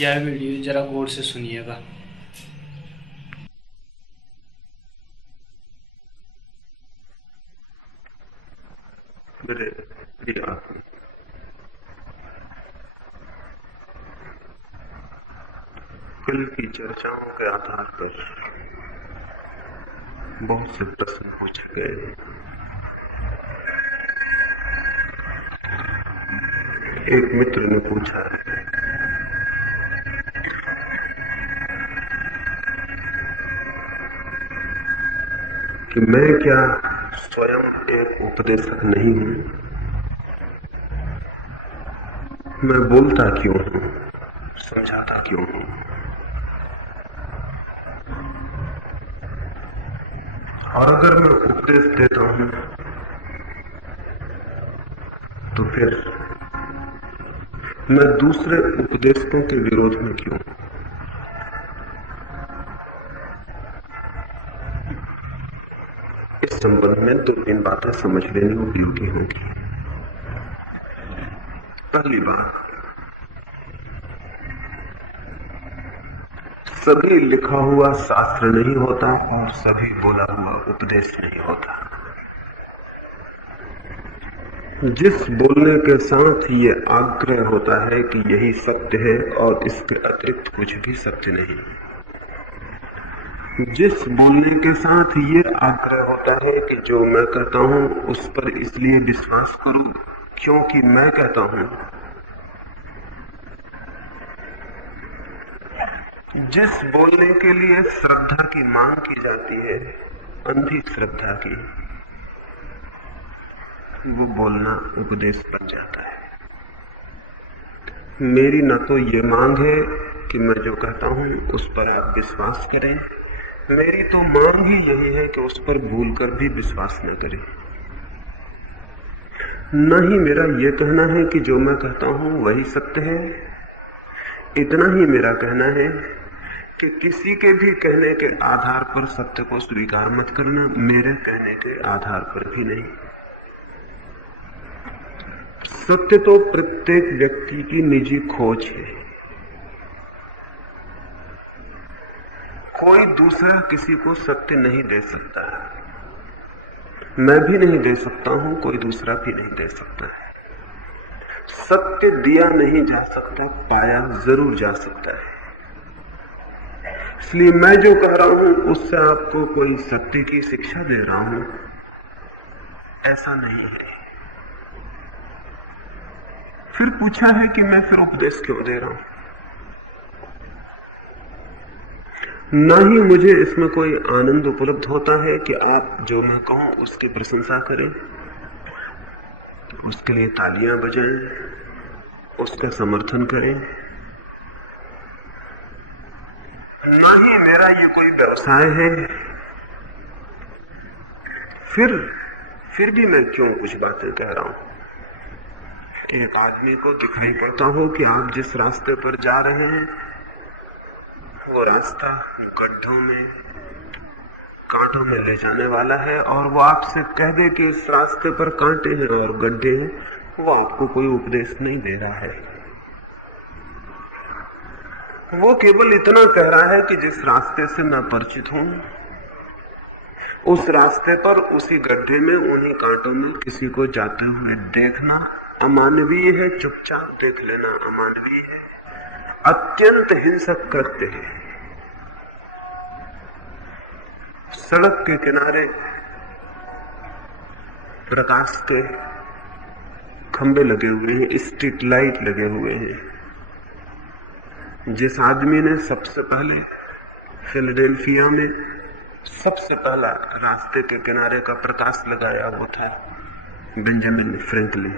यह वीडियो जरा गौर से सुनिएगा। मेरे प्रिय आत्मा, कल की चर्चाओं के आधार पर बहुत से प्रश्न पूछे गए। एक मित्र ने पूछा कि मैं क्या स्वयं एक उपदेशक नहीं हूं? मैं बोलता क्यों हूं, समझाता क्यों हूं? और अगर मैं उपदेश देता हूं तो फिर मैं दूसरे उपदेशकों के विरोध में क्यों? इस संबंध में दो तीन बातें समझ लेनी उपयोगी होगी। पहली बात, सभी लिखा हुआ शास्त्र नहीं होता और सभी बोला हुआ उपदेश नहीं होता। जिस बोलने के साथ ये आग्रह होता है कि यही सत्य है और इसके अतिरिक्त कुछ भी सत्य नहीं, जिस बोलने के साथ ये आग्रह होता है कि जो मैं कहता हूं उस पर इसलिए विश्वास करो क्योंकि मैं कहता हूं, जिस बोलने के लिए श्रद्धा की मांग की जाती है, अंधी श्रद्धा की, वो बोलना उपदेश बन जाता है। मेरी ना तो ये मांग है कि मैं जो कहता हूं उस पर आप विश्वास करें, मेरी तो मांग ही यही है कि उस पर भूल कर भी विश्वास न करें। न ही मेरा ये कहना है कि जो मैं कहता हूं वही सत्य है, इतना ही मेरा कहना है कि किसी के भी कहने के आधार पर सत्य को स्वीकार मत करना, मेरे कहने के आधार पर भी नहीं। सत्य तो प्रत्येक व्यक्ति की निजी खोज है। कोई दूसरा किसी को सत्य नहीं दे सकता, मैं भी नहीं दे सकता हूं, कोई दूसरा भी नहीं दे सकता है। सत्य दिया नहीं जा सकता, पाया जरूर जा सकता है। इसलिए मैं जो कह रहा हूं उससे आपको कोई सत्य की शिक्षा दे रहा हूं, ऐसा नहीं है। फिर पूछा है कि मैं फिर उपदेश क्यों दे रहा हूं? ना ही मुझे इसमें कोई आनंद उपलब्ध होता है कि आप जो मैं कहूं उसकी प्रशंसा करें, उसके लिए तालियां बजाएं, उसका समर्थन करें। ना ही मेरा ये कोई व्यवसाय है। फिर भी मैं क्यों कुछ बातें कह रहा हूं? एक आदमी को दिखाई पड़ता हो कि आप जिस रास्ते पर जा रहे हैं वो रास्ता गड्ढों में, कांटों में ले जाने वाला है, और वो आपसे कह दे कि इस रास्ते पर कांटे हैं और गड्ढे हैं, वो आपको कोई उपदेश नहीं दे रहा है। वो केवल इतना कह रहा है कि जिस रास्ते से मैं परिचित हूं, उस रास्ते पर, उसी गड्ढे में, उन्हीं कांटों में किसी को जाते हुए देखना अमानवीय है, चुपचाप देख लेना अमानवीय है, अत्यंत हिंसक कृत्य है। सड़क के किनारे प्रकाश के खंभे लगे हुए हैं, स्ट्रीट लाइट लगे हुए हैं। जिस आदमी ने सबसे पहले फिलाडेल्फिया में सबसे पहला रास्ते के किनारे का प्रकाश लगाया वो था बेंजामिन फ्रैंकलिन।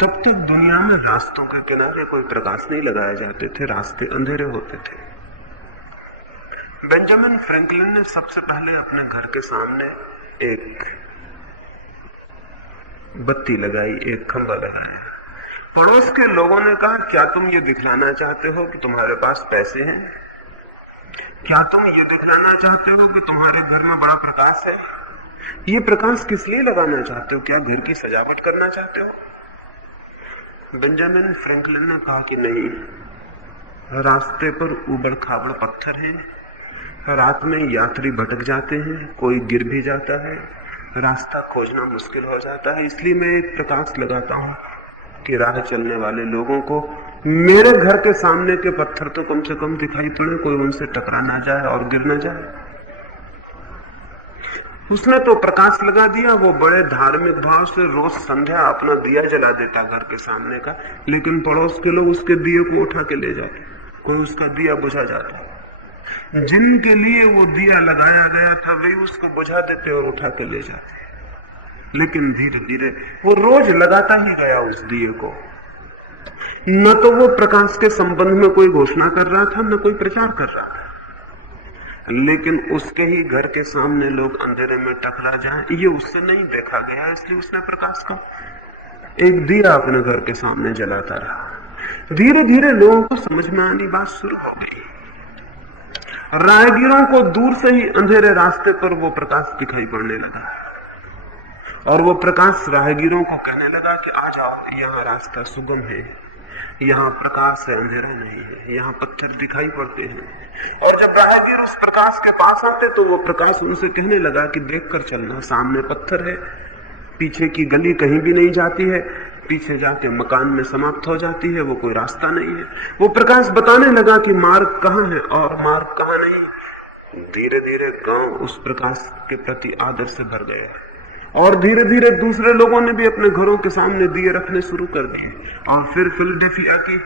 तब तक दुनिया में रास्तों के किनारे कोई प्रकाश नहीं लगाए जाते थे, रास्ते अंधेरे होते थे। बेंजामिन फ्रैंकलिन ने सबसे पहले अपने घर के सामने एक बत्ती लगाई, एक खंभा लगाया। पड़ोस के लोगों ने कहा, क्या तुम ये दिखलाना चाहते हो कि तुम्हारे पास पैसे हैं? क्या तुम ये दिखलाना चाहते हो कि तुम्हारे घर में बड़ा प्रकाश है? ये प्रकाश किस लिए लगाना चाहते हो? क्या घर की सजावट करना चाहते हो? बेंजामिन फ्रैंकलिन ने कहा कि नहीं, रास्ते पर उबड़ खाबड़ पत्थर हैं, रात में यात्री भटक जाते हैं, कोई गिर भी जाता है, रास्ता खोजना मुश्किल हो जाता है। इसलिए मैं एक प्रकाश लगाता हूं कि राह चलने वाले लोगों को मेरे घर के सामने के पत्थर तो कम से कम दिखाई पड़े, कोई उनसे टकरा ना जाए और गिर ना जाए। उसने तो प्रकाश लगा दिया। वो बड़े धार्मिक भाव से रोज संध्या अपना दिया जला देता घर के सामने का, लेकिन पड़ोस के लोग उसके दिए को उठा के ले जाते, कोई उसका दिया बुझा जाता। जिनके लिए वो दिया लगाया गया था वे उसको बुझा देते और उठा के ले जाते। लेकिन धीरे धीरे वो रोज लगाता ही गया उस दिए को। न तो वो प्रकाश के संबंध में कोई घोषणा कर रहा था, न कोई प्रचार कर रहा था, लेकिन उसके ही घर के सामने लोग अंधेरे में टकरा जाए ये उससे नहीं देखा गया, इसलिए उसने प्रकाश का एक दिया अपने घर के सामने जलाता रहा। धीरे धीरे लोगों को समझ में आनी बात शुरू हो गई। राहगीरों को दूर से ही अंधेरे रास्ते पर वो प्रकाश दिखाई पड़ने लगा और वो प्रकाश राहगीरों को कहने लगा कि आ जाओ, यहाँ रास्ता सुगम है, यहाँ प्रकाश है, अंधेरा नहीं है, यहाँ पत्थर दिखाई पड़ते हैं। और जब राहगीर उस प्रकाश के पास आते तो वो प्रकाश उनसे कहने लगा कि देखकर चलना, सामने पत्थर है, पीछे की गली कहीं भी नहीं जाती है, पीछे जाके मकान में समाप्त हो जाती है, वो कोई रास्ता नहीं है। वो प्रकाश बताने लगा कि मार्ग कहाँ है और मार्ग कहाँ नहीं। धीरे धीरे गांव उस प्रकाश के प्रति आदर से भर गया और धीरे धीरे दूसरे लोगों ने भी अपने घरों के सामने दिए रखने शुरू कर दिए। और फिर फिलाडेल्फिया की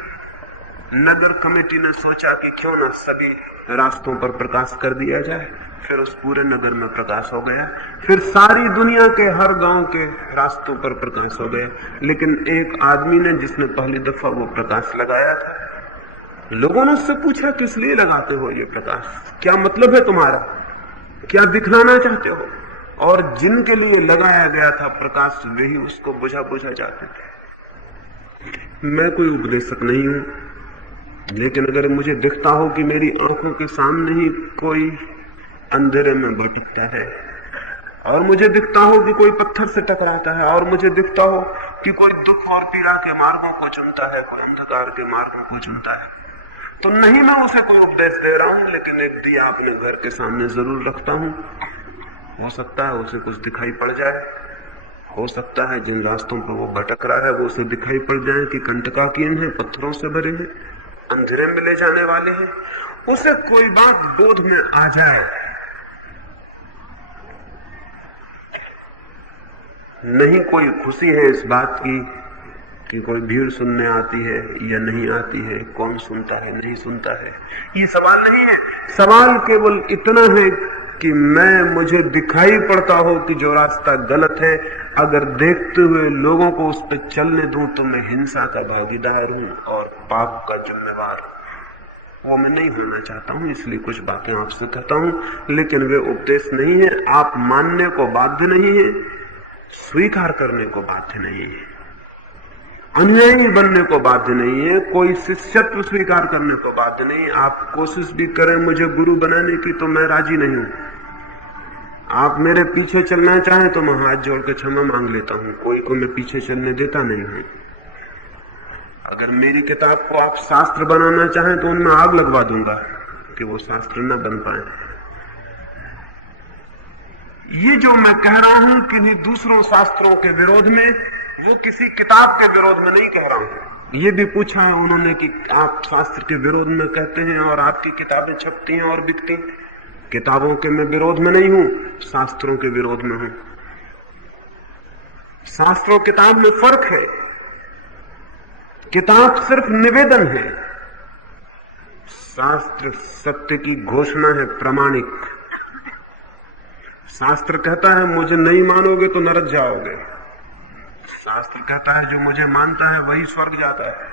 नगर कमेटी ने सोचा कि क्यों ना सभी रास्तों पर प्रकाश कर दिया जाए। फिर उस पूरे नगर में प्रकाश हो गया। फिर सारी दुनिया के हर गांव के रास्तों पर प्रकाश हो गया। लेकिन एक आदमी ने, जिसने पहली दफा वो प्रकाश लगाया था, लोगों ने उससे पूछा किस लिए लगाते हो ये प्रकाश, क्या मतलब है तुम्हारा, क्या दिखलाना चाहते हो। और जिनके लिए लगाया गया था प्रकाश वे ही उसको बुझा बुझा जाते थे। मैं कोई उपदेशक नहीं हूं, लेकिन अगर मुझे दिखता हो कि मेरी आंखों के सामने ही कोई अंधेरे में भटकता है, और मुझे दिखता हो कि कोई पत्थर से टकराता है, और मुझे दिखता हो कि कोई दुख और पीड़ा के मार्गों को चुनता है, कोई अंधकार के मार्गों को चुनता है, तो नहीं मैं उसे कोई उपदेश दे रहा हूं, लेकिन एक दिया अपने घर के सामने जरूर रखता हूं। हो सकता है उसे कुछ दिखाई पड़ जाए, हो सकता है जिन रास्तों पर वो भटक रहा है वो उसे दिखाई पड़ जाए कि कंटकाकीन है, पत्थरों से भरे हैं, अंधेरे में ले जाने वाले हैं। उसे कोई बात बोध में आ जाए, नहीं कोई खुशी है इस बात की कि कोई भीड़ सुनने आती है या नहीं आती है, कौन सुनता है नहीं सुनता है, ये सवाल नहीं है। सवाल केवल इतना है कि मुझे दिखाई पड़ता हो कि जो रास्ता गलत है, अगर देखते हुए लोगों को उस पर चलने दूं तो मैं हिंसा का भागीदार हूं और पाप का जिम्मेवार हूं। वो मैं नहीं होना चाहता हूं, इसलिए कुछ बातें आपसे कहता हूं, लेकिन वे उपदेश नहीं है। आप मानने को बाध्य नहीं है, स्वीकार करने को बाध्य नहीं है, अनुयायी बनने को बाध्य नहीं है, कोई शिष्यत्व स्वीकार करने को बाध्य नहीं है। आप कोशिश भी करें मुझे गुरु बनाने की तो मैं राजी नहीं हूं। आप मेरे पीछे चलना चाहें तो मैं हाथ जोड़ के क्षमा मांग लेता हूं, कोई को मैं पीछे चलने देता नहीं हूं। अगर मेरी किताब को आप शास्त्र बनाना चाहें तो उनमें आग लगवा दूंगा कि वो शास्त्र न बन पाए। ये जो मैं कह रहा हूं किन्हीं दूसरों शास्त्रों के विरोध में, वो किसी किताब के विरोध में नहीं कह रहा हूं। ये भी पूछा है उन्होंने कि आप शास्त्र के विरोध में कहते हैं और आपकी किताबें छपती हैं और बिकती। किताबों के मैं विरोध में नहीं हूं, शास्त्रों के विरोध में हूं। शास्त्रों किताब में फर्क है। किताब सिर्फ निवेदन है, शास्त्र सत्य की घोषणा है, प्रमाणिक। शास्त्र कहता है मुझे नहीं मानोगे तो नरक जाओगे। शास्त्र कहता है जो मुझे मानता है वही स्वर्ग जाता है।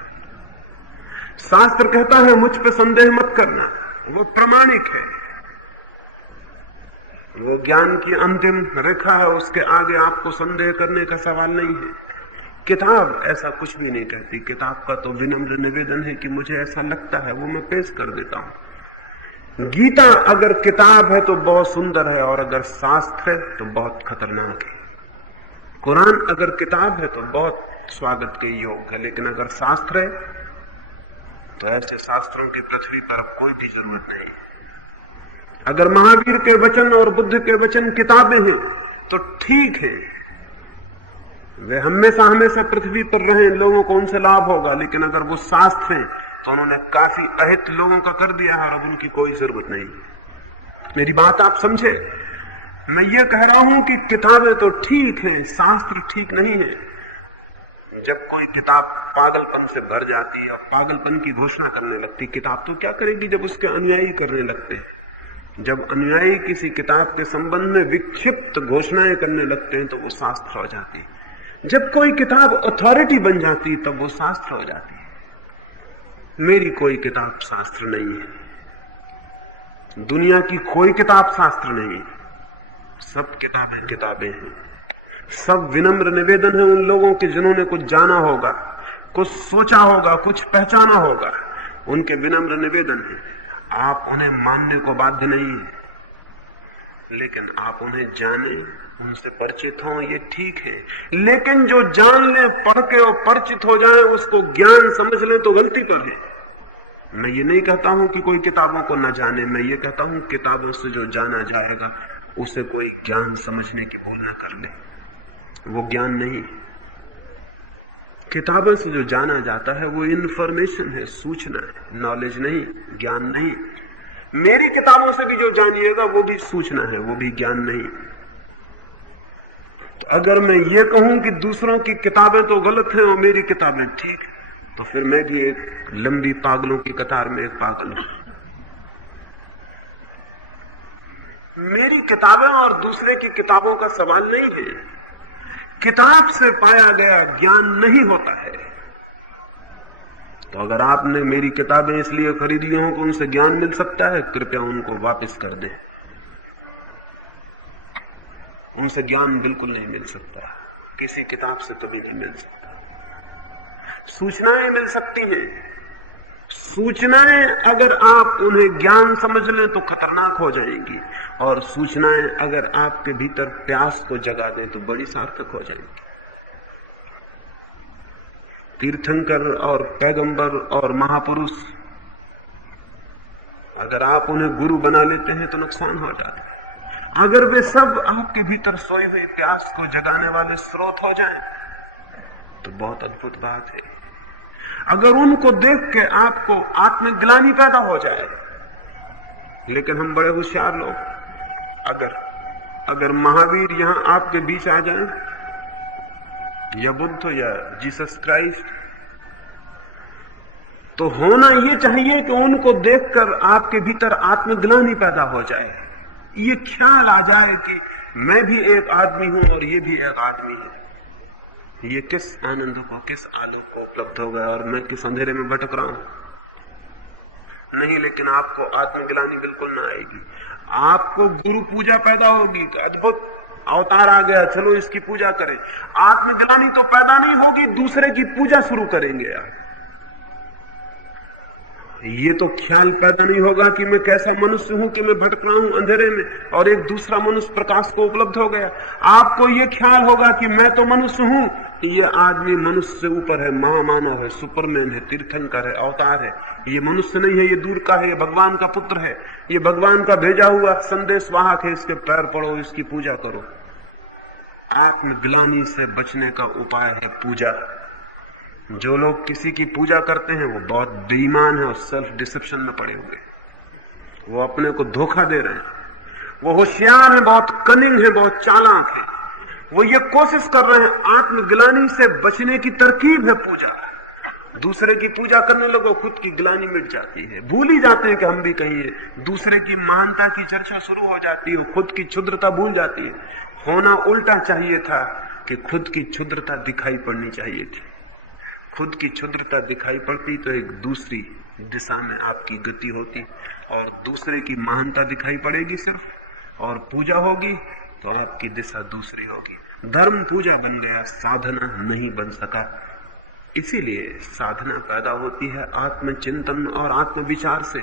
शास्त्र कहता है मुझ पे संदेह मत करना, वो प्रमाणिक है, वो ज्ञान की अंतिम रेखा है, उसके आगे आपको संदेह करने का सवाल नहीं है। किताब ऐसा कुछ भी नहीं कहती। किताब का तो विनम्र निवेदन है कि मुझे ऐसा लगता है, वो मैं पेश कर देता हूं। गीता अगर किताब है तो बहुत सुंदर है, और अगर शास्त्र है तो बहुत खतरनाक है। कुरान अगर किताब है तो बहुत स्वागत के योग्य है, लेकिन अगर शास्त्र है तो ऐसे शास्त्रों की पृथ्वी पर अब कोई भी जरूरत नहीं। अगर महावीर के वचन और बुद्ध के वचन किताबें हैं तो ठीक है, वे हमेशा हमेशा पृथ्वी पर रहे, लोगों को उनसे लाभ होगा। लेकिन अगर वो शास्त्र हैं तो उन्होंने काफी अहित लोगों का कर दिया है और अब उनकी कोई जरूरत नहीं। मेरी बात आप समझे? मैं ये कह रहा हूं कि किताबें तो ठीक हैं, शास्त्र ठीक नहीं है। जब कोई किताब पागलपन से भर जाती है और पागलपन की घोषणा करने लगती, किताब तो क्या करेगी जब उसके अनुयायी करने लगते हैं। जब अनुयायी किसी किताब के संबंध में विक्षिप्त घोषणाएं करने लगते हैं तो वो शास्त्र हो जाती है। जब कोई किताब अथॉरिटी बन जाती है तब वो शास्त्र हो जाती है। मेरी कोई किताब शास्त्र नहीं है, दुनिया की कोई किताब शास्त्र नहीं है। सब किताबें किताबें हैं, सब विनम्र निवेदन है उन लोगों के जिन्होंने कुछ जाना होगा, कुछ सोचा होगा, कुछ पहचाना होगा। उनके विनम्र निवेदन है। आप उन्हें मानने को बाध्य नहीं है, लेकिन आप उन्हें जाने, उनसे परिचित हों, ये ठीक है। लेकिन जो जान ले, पढ़ के और परिचित हो जाए, उसको ज्ञान समझ ले तो गलती पर है। मैं ये नहीं कहता हूं कि कोई किताबों को न जाने, मैं ये कहता हूं किताबों से जो जाना जाएगा उसे कोई ज्ञान समझने की भूल न कर ले, वो ज्ञान नहीं। किताबों से जो जाना जाता है वो इंफॉर्मेशन है, सूचना है, नॉलेज नहीं, ज्ञान नहीं। मेरी किताबों से भी जो जानिएगा वो भी सूचना है, वो भी ज्ञान नहीं। तो अगर मैं ये कहूं कि दूसरों की किताबें तो गलत हैं और मेरी किताबें ठीक, तो फिर मैं भी एक लंबी पागलों की कतार में एक पागल हूं। मेरी किताबें और दूसरे की किताबों का सवाल नहीं है। किताब से पाया गया ज्ञान नहीं होता है। तो अगर आपने मेरी किताबें इसलिए खरीद ली हो कि उनसे ज्ञान मिल सकता है, कृपया उनको वापस कर दें। उनसे ज्ञान बिल्कुल नहीं मिल सकता, किसी किताब से कभी नहीं मिल सकता। सूचनाएं मिल सकती हैं। सूचनाएं अगर आप उन्हें ज्ञान समझ लें तो खतरनाक हो जाएंगी, और सूचनाएं अगर आपके भीतर प्यास को जगा दें तो बड़ी सार्थक हो जाएंगी। तीर्थंकर और पैगंबर और महापुरुष अगर आप उन्हें गुरु बना लेते हैं तो नुकसान हो जाता है। अगर वे सब आपके भीतर सोई हुई प्यास को जगाने वाले स्रोत हो जाएं तो बहुत अद्भुत बात है। अगर उनको देख के आपको आत्मग्लानि पैदा हो जाए, लेकिन हम बड़े होशियार लोग, अगर महावीर यहां आपके बीच आ जाए, या बुद्ध या जीसस क्राइस्ट, तो होना यह चाहिए कि उनको देखकर आपके भीतर आत्मग्लानि पैदा हो जाए, ये ख्याल आ जाए कि मैं भी एक आदमी हूं और ये भी एक आदमी है। ये किस आनंद को, किस आलोक को उपलब्ध हो गया और मैं किस अंधेरे में भटक रहा हूं। नहीं, लेकिन आपको आत्मग्लानि बिल्कुल ना आएगी। आपको गुरु पूजा पैदा होगी, अद्भुत अवतार आ गया, चलो इसकी पूजा करें। आत्मग्लानि तो पैदा नहीं होगी, दूसरे की पूजा शुरू करेंगे आप। ये तो ख्याल पैदा नहीं होगा कि मैं कैसा मनुष्य हूं कि मैं भटक रहा हूं अंधेरे में और एक दूसरा मनुष्य प्रकाश को उपलब्ध हो गया। आपको ये ख्याल होगा कि मैं तो मनुष्य हूं, ये आदमी मनुष्य से ऊपर है, महामानव है, सुपरमैन है, तीर्थंकर है, अवतार है। ये मनुष्य नहीं है, ये दूर का है, ये भगवान का पुत्र है, ये भगवान का भेजा हुआ संदेश वाहक है, इसके पैर पड़ो, इसकी पूजा करो। आत्मग्लानि से बचने का उपाय है पूजा। जो लोग किसी की पूजा करते हैं वो बहुत बेईमान है और सेल्फ डिसेप्शन में पड़े हुए, वो अपने को धोखा दे रहे हैं। वो होशियार है, बहुत कनिंग है, बहुत चालाक है। वो ये कोशिश कर रहे हैं, आत्मग्लानि से बचने की तरकीब है पूजा। दूसरे की पूजा करने लगो, खुद की ग्लानि मिट जाती है, भूल ही जाते हैं कि हम भी कहीं है। दूसरे की महानता की चर्चा शुरू हो जाती है, खुद की क्षुद्रता भूल जाती है। होना उल्टा चाहिए था कि खुद की क्षुद्रता दिखाई पड़नी चाहिए थी। खुद की क्षुद्रता दिखाई पड़ती तो एक दूसरी दिशा में आपकी गति होती, और दूसरे की महानता दिखाई पड़ेगी सिर्फ, और पूजा होगी तो आपकी दिशा दूसरी होगी। धर्म पूजा बन गया, साधना नहीं बन सका। इसीलिए साधना पैदा होती है आत्मचिंतन और आत्मविचार से,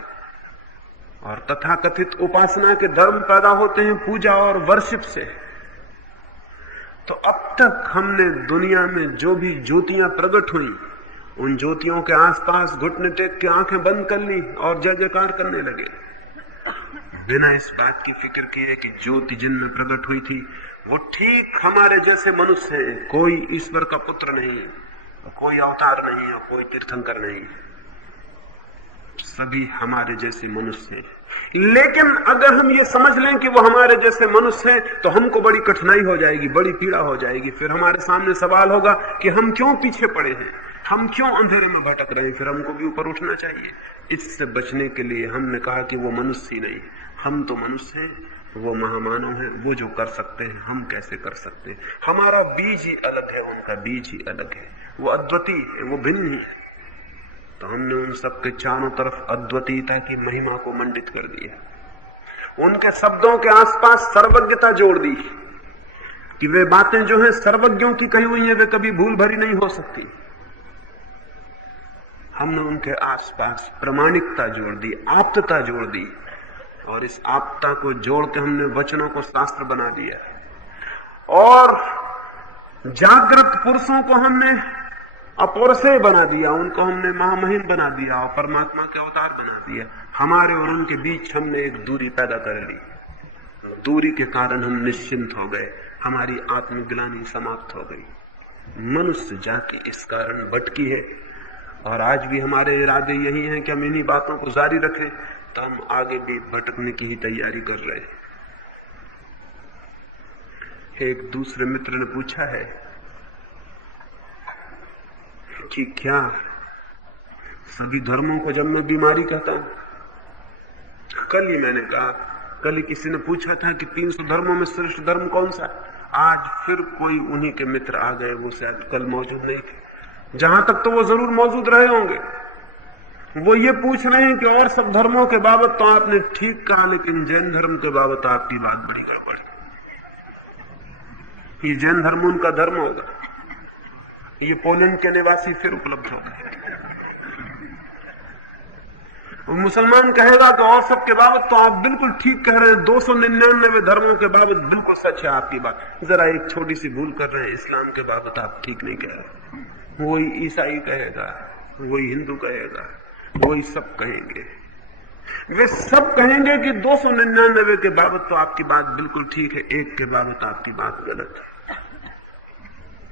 और तथाकथित उपासना के धर्म पैदा होते हैं पूजा और वर्शिप से। तो अब तक हमने दुनिया में जो भी ज्योतियां प्रकट हुई, उन ज्योतियों के आसपास घुटने टेक के आंखें बंद कर ली और जय जयकार करने लगे, बिना इस बात की फिक्र किए कि ज्योति जिनमें प्रकट हुई थी वो ठीक हमारे जैसे मनुष्य हैं। कोई ईश्वर का पुत्र नहीं, कोई अवतार नहीं और कोई तीर्थंकर नहीं, सभी हमारे जैसे मनुष्य हैं। लेकिन अगर हम ये समझ लें कि वो हमारे जैसे मनुष्य हैं तो हमको बड़ी कठिनाई हो जाएगी, बड़ी पीड़ा हो जाएगी। फिर हमारे सामने सवाल होगा कि हम क्यों पीछे पड़े हैं, हम क्यों अंधेरे में भटक रहे हैं, फिर हमको भी ऊपर उठना चाहिए। इससे बचने के लिए हमने कहा कि वो मनुष्य ही नहीं, हम तो मनुष्य हैं, वो महामानव है, वो जो कर सकते हैं हम कैसे कर सकते हैं। हमारा बीज ही अलग है, उनका बीज ही अलग है, वो अद्वितीय है, वो भिन्न ही है। तो हमने उन सबके चारों तरफ अद्वितीयता की महिमा को मंडित कर दिया। उनके शब्दों के आसपास सर्वज्ञता जोड़ दी कि वे बातें जो हैं सर्वज्ञों की कही हुई हैं, वे कभी भूल भरी नहीं हो सकती। हमने उनके आसपास प्रामाणिकता जोड़ दी, आप्तता जोड़ दी, और इस आपता को जोड़ के हमने वचनों को शास्त्र बना दिया। और जागृत पुरुषों को हमने अपौरुषेय बना दिया, उनको हमने महामहिम बना दिया और परमात्मा के अवतार बना दिया। हमारे और उनके बीच हमने एक दूरी पैदा कर ली। दूरी के कारण हम निश्चिंत हो गए, हमारी आत्मग्लानि समाप्त हो गई। मनुष्य जाति इस कारण भटकी है, और आज भी हमारे इरादे यही हैं कि हम इन्हीं बातों को जारी रखें, तो हम आगे भी भटकने की ही तैयारी कर रहे हैं। एक दूसरे मित्र ने पूछा है कि क्या सभी धर्मों को जब मैं बीमारी कहता हूं, कल ही मैंने कहा, कल ही किसी ने पूछा था कि 300 धर्मों में श्रेष्ठ धर्म कौन सा है। आज फिर कोई उन्हीं के मित्र आ गए, वो शायद कल मौजूद नहीं थे, जहां तक तो वो जरूर मौजूद रहे होंगे। वो ये पूछ रहे हैं कि और सब धर्मों के बाबत तो आपने ठीक कहा, लेकिन जैन धर्म के बाबत आपकी बात बड़ी गड़बड़ है। ये जैन धर्म उनका धर्म होगा, ये पोलैंड के निवासी फिर उपलब्ध हो गए। मुसलमान कहेगा कि और सब के बाबत तो आप बिल्कुल ठीक कह रहे हैं, 299 धर्मों के बाबत बिल्कुल सच है आपकी बात, जरा एक छोटी सी भूल कर रहे हैं, इस्लाम के बाबत आप ठीक नहीं कह रहे। वही ईसाई कहेगा, वही हिंदू कहेगा, वही सब कहेंगे, वे सब कहेंगे कि 299 के बाबत तो आपकी बात बिल्कुल ठीक है, एक के बाबत आपकी बात गलत है।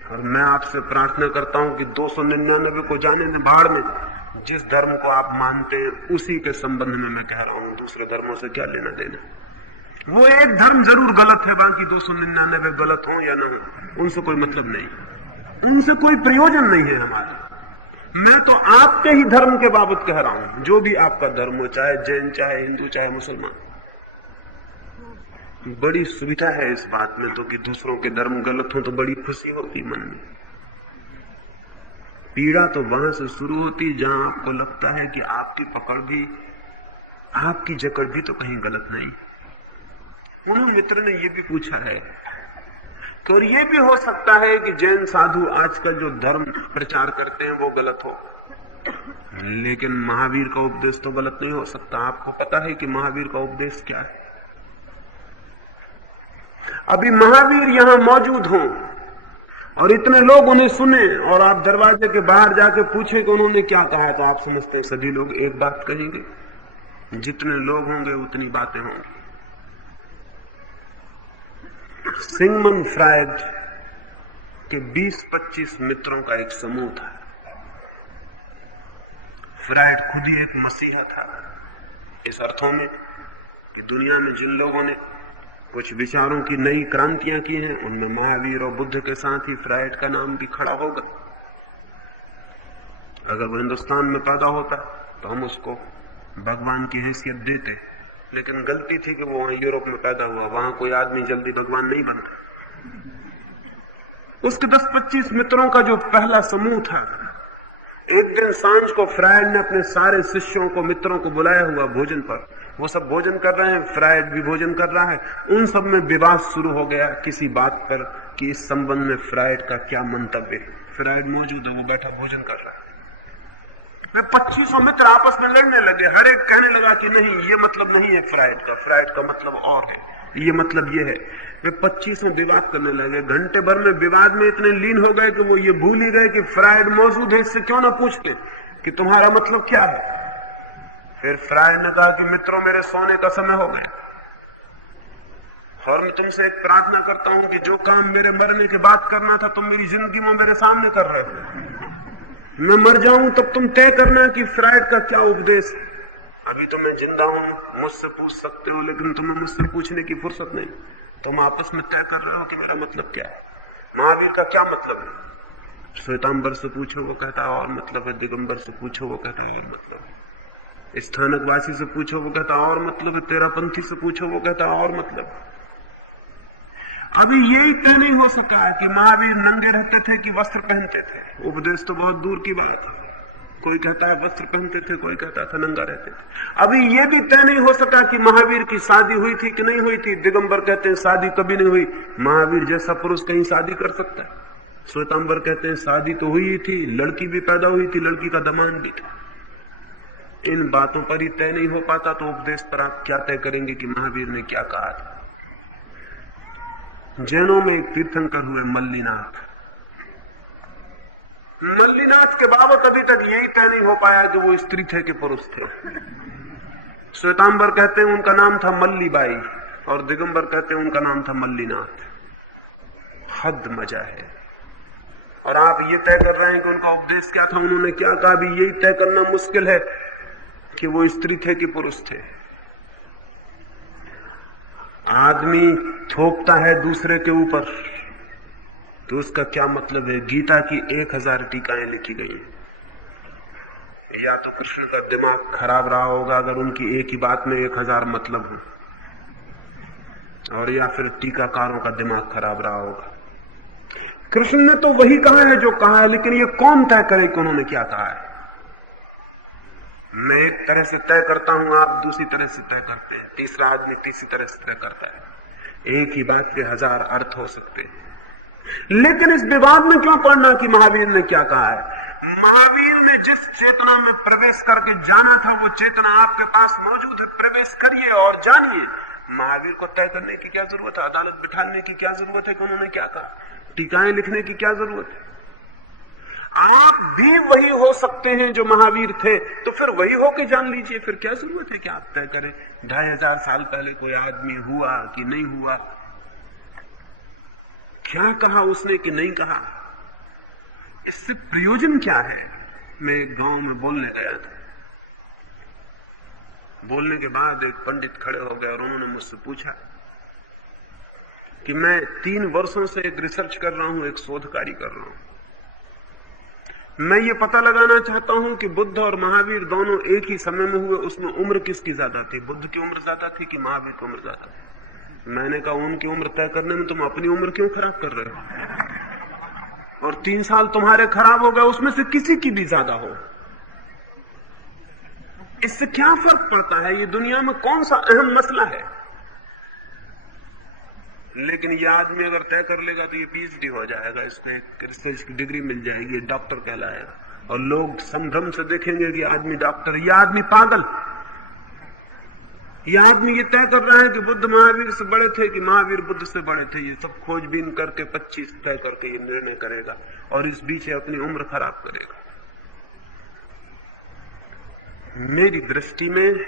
और मैं आपसे प्रार्थना करता हूं कि 299 को जाने में भाड़ में, जिस धर्म को आप मानते हैं उसी के संबंध में मैं कह रहा हूं, दूसरे धर्मों से क्या लेना देना। वो एक धर्म जरूर गलत है, बाकी 299 गलत हो या ना हो, उनसे कोई मतलब नहीं, उनसे कोई प्रयोजन नहीं है हमारा। मैं तो आपके ही धर्म के बाबत कह रहा हूं, जो भी आपका धर्म हो, चाहे जैन, चाहे हिंदू, चाहे मुसलमान। बड़ी सुविधा है इस बात में तो कि दूसरों के धर्म गलत हो तो बड़ी खुशी होती मन में। पीड़ा तो वहां से शुरू होती जहां आपको लगता है कि आपकी पकड़ भी, आपकी जकड़ भी तो कहीं गलत नहीं। उन्होंने मित्र ने ये भी पूछा है कि और ये भी हो सकता है कि जैन साधु आजकल जो धर्म प्रचार करते हैं वो गलत हो, लेकिन महावीर का उपदेश तो गलत नहीं हो सकता। आपको पता है कि महावीर का उपदेश क्या है? अभी महावीर यहां मौजूद हों और इतने लोग उन्हें सुने, और आप दरवाजे के बाहर जाके पूछे कि उन्होंने क्या कहा, तो आप समझते हैं सभी लोग एक बात कहेंगे। जितने लोग होंगे उतनी बातें होंगी। सिगमंड फ्रायड के 20-25 मित्रों का एक समूह था। फ्रायड खुद ही एक मसीहा था, इस अर्थों में कि दुनिया में जिन लोगों ने कुछ विचारों की नई क्रांतियां की हैं, उनमें महावीर और बुद्ध के साथ ही फ्रायड का नाम भी खड़ा होगा। अगर वो हिंदुस्तान में पैदा होता तो हम उसको भगवान की हैसियत देते, लेकिन गलती थी कि वो वहां यूरोप में पैदा हुआ, वहां कोई आदमी जल्दी भगवान नहीं बनता। उसके 10-25 मित्रों का जो पहला समूह था, एक दिन सांझ को फ्रायड ने अपने सारे शिष्यों को, मित्रों को बुलाया हुआ भोजन पर। वो सब भोजन कर रहे हैं, फ्रायड भी भोजन कर रहा है। उन सब में विवाद शुरू हो गया किसी बात पर कि इस संबंध में फ्रायड का क्या मंतव्य है। फ्रायड मौजूद है, वो बैठा भोजन कर रहा है। वे 25 मित्र आपस में लड़ने लगे। हर एक कहने लगा कि नहीं, ये मतलब नहीं है फ्रायड का, फ्रायड का मतलब और है, ये मतलब ये है। वे 25 में विवाद करने लगे, घंटे भर में विवाद में इतने लीन हो गए कि वो ये भूल ही गए कि फ्रायड मौजूद है, इससे क्यों ना पूछते कि तुम्हारा मतलब क्या है। फिर फ्रायड ने कहा कि मित्रों, मेरे सोने का समय हो गया और मैं तुमसे एक प्रार्थना करता हूं कि जो काम मेरे मरने के बाद करना था तुम मेरी जिंदगी में मेरे सामने कर रहे हो। मैं मर जाऊं तब तुम तय करना कि फ्रायड का क्या उपदेश है। अभी तो मैं जिंदा हूं, मुझसे पूछ सकते हो, लेकिन तुम्हें मुझसे पूछने की फुर्सत नहीं। तुम आपस में तय कर रहे हो कि मेरा मतलब क्या है, महावीर का क्या मतलब है। श्वेतांबर से पूछो, वो कहता है और मतलब है। दिगंबर से पूछो, वो कहता है और मतलब है। स्थानकवासी से पूछो, वो कहता है और मतलब है। तेरापंथी से पूछो, वो कहता है और मतलब है। अभी यही तय नहीं हो सका है कि महावीर नंगे रहते थे कि वस्त्र पहनते थे। उपदेश तो बहुत दूर की बात है। कोई कहता है वस्त्र पहनते थे, कोई कहता था नंगा रहते थे। अभी यह भी तय नहीं हो सका कि महावीर की शादी हुई थी कि नहीं हुई थी। दिगंबर कहते हैं शादी कभी नहीं हुई। महावीर जैसा पुरुष कहीं शादी कर सकता है। श्वेतांबर कहते हैं शादी तो हुई थी, लड़की भी पैदा हुई थी, लड़की का दामाद भी था। इन बातों पर ही तय नहीं हो पाता तो उपदेश पर आप क्या तय करेंगे कि महावीर ने क्या कहा था। जैनों में एक तीर्थंकर हुए मल्लीनाथ। मल्लीनाथ के बाबत अभी तक यही तय नहीं हो पाया कि वो स्त्री थे कि पुरुष थे। श्वेतांबर कहते हैं उनका नाम था मल्लीबाई और दिगंबर कहते हैं उनका नाम था मल्लीनाथ। हद मजा है। और आप ये तय कर रहे हैं कि उनका उपदेश क्या था, उन्होंने क्या कहा। अभी यही तय करना मुश्किल है कि वो स्त्री थे कि पुरुष थे। आदमी थोपता है दूसरे के ऊपर तो उसका क्या मतलब है। गीता की 1000 टीकाएं लिखी गई हैं। या तो कृष्ण का दिमाग खराब रहा होगा अगर उनकी एक ही बात में 1000 मतलब हो, और या फिर टीकाकारों का दिमाग खराब रहा होगा। कृष्ण ने तो वही कहा है जो कहा है, लेकिन ये कौन तय करे कि उन्होंने क्या कहा है। मैं एक तरह से तय करता हूं, आप दूसरी तरह से तय करते हैं, तीसरा आदमी तीसरी तरह से तय करता है। एक ही बात के 1000 अर्थ हो सकते हैं। लेकिन इस विवाद में क्यों पड़ना कि महावीर ने क्या कहा है। महावीर ने जिस चेतना में प्रवेश करके जाना था वो चेतना आपके पास मौजूद है। प्रवेश करिए और जानिए। महावीर को तय करने की क्या जरूरत है, अदालत बिठाने की क्या जरूरत है कि उन्होंने क्या कहा, टीकाएं लिखने की क्या जरूरत है। आप भी वही हो सकते हैं जो महावीर थे, तो फिर वही हो के जान लीजिए। फिर क्या जरूरत है कि आप तय करें 2500 साल पहले कोई आदमी हुआ कि नहीं हुआ, क्या कहा उसने कि नहीं कहा, इससे प्रयोजन क्या है। मैं एक गांव में बोलने गया था। बोलने के बाद एक पंडित खड़े हो गए और उन्होंने मुझसे पूछा कि मैं 3 वर्षों से एक रिसर्च कर रहा हूं, एक शोध कार्य कर रहा हूं। मैं ये पता लगाना चाहता हूं कि बुद्ध और महावीर दोनों एक ही समय में हुए, उसमें उम्र किसकी ज्यादा थी, बुद्ध की उम्र ज्यादा थी कि महावीर की उम्र ज्यादा थी। मैंने कहा उनकी उम्र तय करने में तुम अपनी उम्र क्यों खराब कर रहे हो, और 3 साल तुम्हारे खराब हो गए, उसमें से किसी की भी ज्यादा हो, इससे क्या फर्क पड़ता है। ये दुनिया में कौन सा अहम मसला है। लेकिन ये आदमी अगर तय कर लेगा तो ये PhD हो जाएगा, इसमें रिसर्च की डिग्री मिल जाएगी, डॉक्टर कहलाएगा, और लोग संभ्रम से देखेंगे कि आदमी डॉक्टर, ये आदमी पागल। ये आदमी ये तय कर रहा है कि बुद्ध महावीर से बड़े थे कि महावीर बुद्ध से बड़े थे। ये सब खोजबीन करके 25 तय करके ये निर्णय करेगा और इस बीच अपनी उम्र खराब करेगा। मेरी दृष्टि में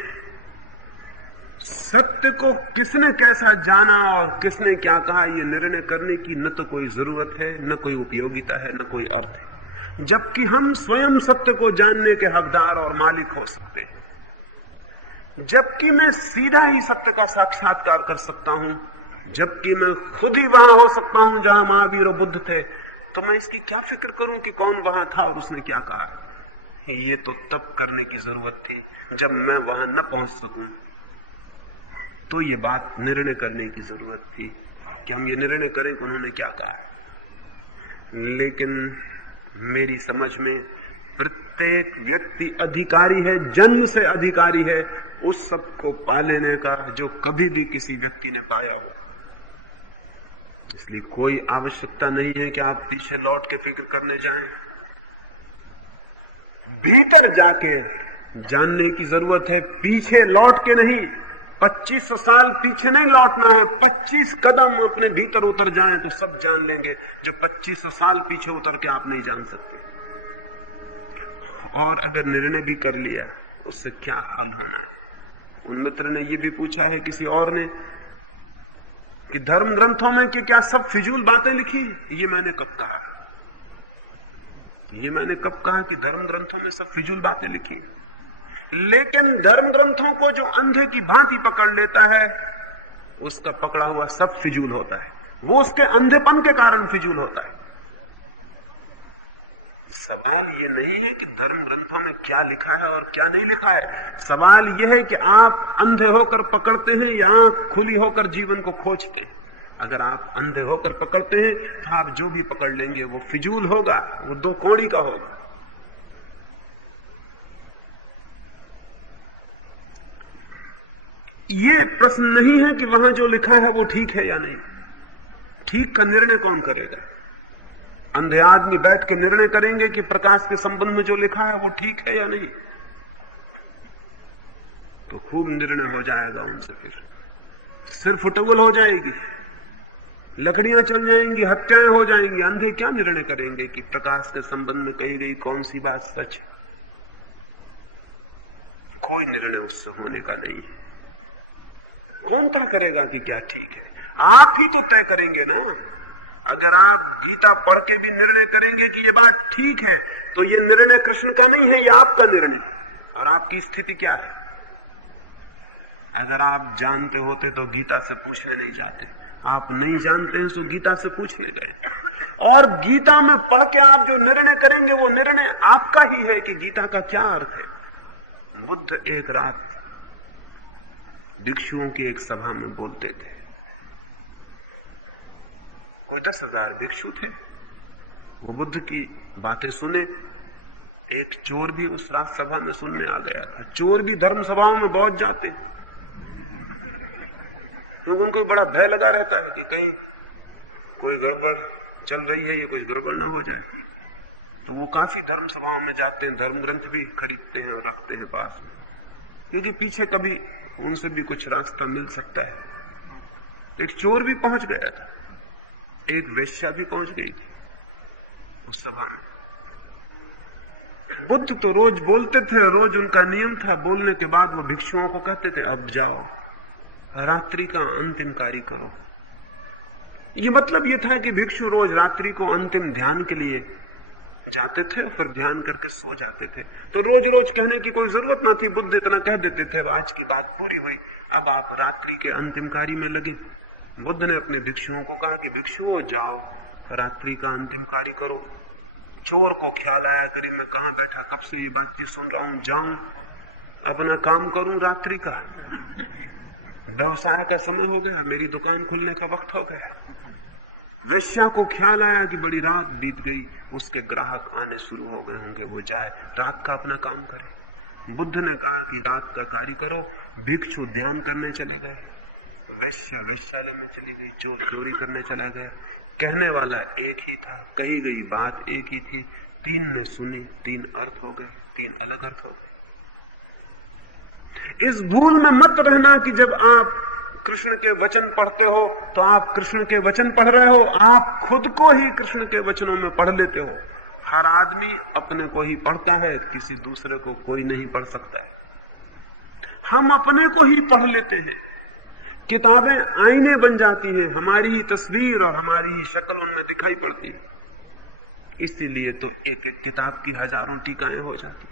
सत्य को किसने कैसा जाना और किसने क्या कहा, यह निर्णय करने की न तो कोई जरूरत है, न कोई उपयोगिता है, न कोई अर्थ है, जबकि हम स्वयं सत्य को जानने के हकदार और मालिक हो सकते हैं। जबकि मैं सीधा ही सत्य का साक्षात्कार कर सकता हूं, जबकि मैं खुद ही वहां हो सकता हूं जहां महावीर और बुद्ध थे, तो मैं इसकी क्या फिक्र करूं कि कौन वहां था और उसने क्या कहा। ये तो तब करने की जरूरत थी जब मैं वहां न पहुंच सकूं, तो ये बात निर्णय करने की जरूरत थी कि हम ये निर्णय करें कि उन्होंने क्या कहा। लेकिन मेरी समझ में प्रत्येक व्यक्ति अधिकारी है, जन्म से अधिकारी है उस सब को पा लेने का जो कभी भी किसी व्यक्ति ने पाया हो। इसलिए कोई आवश्यकता नहीं है कि आप पीछे लौट के फिक्र करने जाएं। भीतर जाके जानने की जरूरत है, पीछे लौट के नहीं। 2500 साल पीछे नहीं लौटना है, 25 कदम अपने भीतर उतर जाएं तो सब जान लेंगे जो 2500 साल पीछे उतर के आप नहीं जान सकते। और अगर निर्णय भी कर लिया उससे क्या हाल होना है। उन मित्र ने ये भी पूछा है किसी और ने कि धर्म ग्रंथों में कि क्या सब फिजूल बातें लिखी। ये मैंने कब कहा? ये मैंने कब कहा कि धर्म ग्रंथों में सब फिजूल बातें लिखी? लेकिन धर्म ग्रंथों को जो अंधे की भांति पकड़ लेता है उसका पकड़ा हुआ सब फिजूल होता है। वो उसके अंधेपन के कारण फिजूल होता है। सवाल ये नहीं है कि धर्म ग्रंथों में क्या लिखा है और क्या नहीं लिखा है। सवाल यह है कि आप अंधे होकर पकड़ते हैं या आंख खुली होकर जीवन को खोजते हैं। अगर आप अंधे होकर पकड़ते हैं तो आप जो भी पकड़ लेंगे वो फिजूल होगा, वो दो कौड़ी का होगा। ये प्रश्न नहीं है कि वहां जो लिखा है वो ठीक है या नहीं। ठीक का निर्णय कौन करेगा? अंधे आदमी बैठ के निर्णय करेंगे कि प्रकाश के संबंध में जो लिखा है वो ठीक है या नहीं, तो खूब निर्णय हो जाएगा उनसे। फिर सिर फुटबल हो जाएगी, लकड़ियां चल जाएंगी, हत्याएं हो जाएंगी। अंधे क्या निर्णय करेंगे कि प्रकाश के संबंध में कही गई कौन सी बात सच है? कोई निर्णय उससे होने का नहीं है। कौन तय करेगा कि क्या ठीक है? आप ही तो तय करेंगे ना। अगर आप गीता पढ़ के भी निर्णय करेंगे कि ये बात ठीक है तो ये निर्णय कृष्ण का नहीं है, ये आपका निर्णय। और आपकी स्थिति क्या है? अगर आप जानते होते तो गीता से पूछने नहीं जाते। आप नहीं जानते हैं तो गीता से पूछने गए। और गीता में पढ़ के आप जो निर्णय करेंगे वो निर्णय आपका ही है कि गीता का क्या अर्थ है। बुद्ध एक रात भिक्षुओं की एक सभा में बोलते थे। कोई 10,000 भिक्षु थे। वो बुद्ध की बातें सुने। एक चोर भी उस रात सभा में सुनने आ गया था। चोर भी धर्म सभाओं में बहुत जाते, क्योंकि उनको बड़ा भय लगा रहता है कि कहीं कोई गड़बड़ चल रही है, ये कुछ गड़बड़ ना हो जाए। तो वो काफी धर्म सभाओं में जाते हैं, धर्म ग्रंथ भी खरीदते हैं और रखते हैं पास में, क्योंकि पीछे कभी उनसे भी कुछ रास्ता मिल सकता है। एक चोर भी पहुंच गया था, एक वेश्या भी पहुंच गई थी उस सभा में। बुद्ध तो रोज बोलते थे, रोज उनका नियम था। बोलने के बाद वो भिक्षुओं को कहते थे अब जाओ, रात्रि का अंतिम कार्य करो। ये मतलब ये था कि भिक्षु रोज रात्रि को अंतिम ध्यान के लिए जाते थे, फिर ध्यान करके सो जाते थे। तो रोज रोज कहने की कोई जरूरत ना थी। बुद्ध इतना कह देते थे, आज की बात पूरी हुई, अब आप रात्रि के अंतिम कार्य में लगे। बुद्ध ने अपने भिक्षुओं को कहा कि भिक्षुओं जाओ, रात्रि का अंतिम कार्य करो। चोर को ख्याल आया करी मैं कहां बैठा, कब से ये बातचीत सुन रहा हूं, जाऊं अपना काम करूं। रात्रि का व्यवसाय का समय हो गया, मेरी दुकान खुलने का वक्त हो गया। वेश्या को ख्याल आया कि बड़ी रात बीत गई, उसके ग्राहक आने शुरू हो गए होंगे, वो जाए रात का अपना काम करे। बुद्ध ने कहा कि रात का कार्य करो। भिक्षु ध्यान करने चले गए, वेश्या वेश्यालय में चली गई, चोर चोरी करने चला गया। कहने वाला एक ही था, कही गई बात एक ही थी। तीन ने सुनी, तीन अर्थ हो गए, तीन अलग अर्थ हो गए। इस भूल में मत रहना कि जब आप कृष्ण के वचन पढ़ते हो तो आप कृष्ण के वचन पढ़ रहे हो। आप खुद को ही कृष्ण के वचनों में पढ़ लेते हो। हर आदमी अपने को ही पढ़ता है, किसी दूसरे को कोई नहीं पढ़ सकता है। हम अपने को ही पढ़ लेते हैं। किताबें आईने बन जाती हैं, हमारी ही तस्वीर और हमारी ही शक्ल उनमें दिखाई पड़ती है। इसीलिए तो एक एक किताब की हजारों टीकाएं हो जाती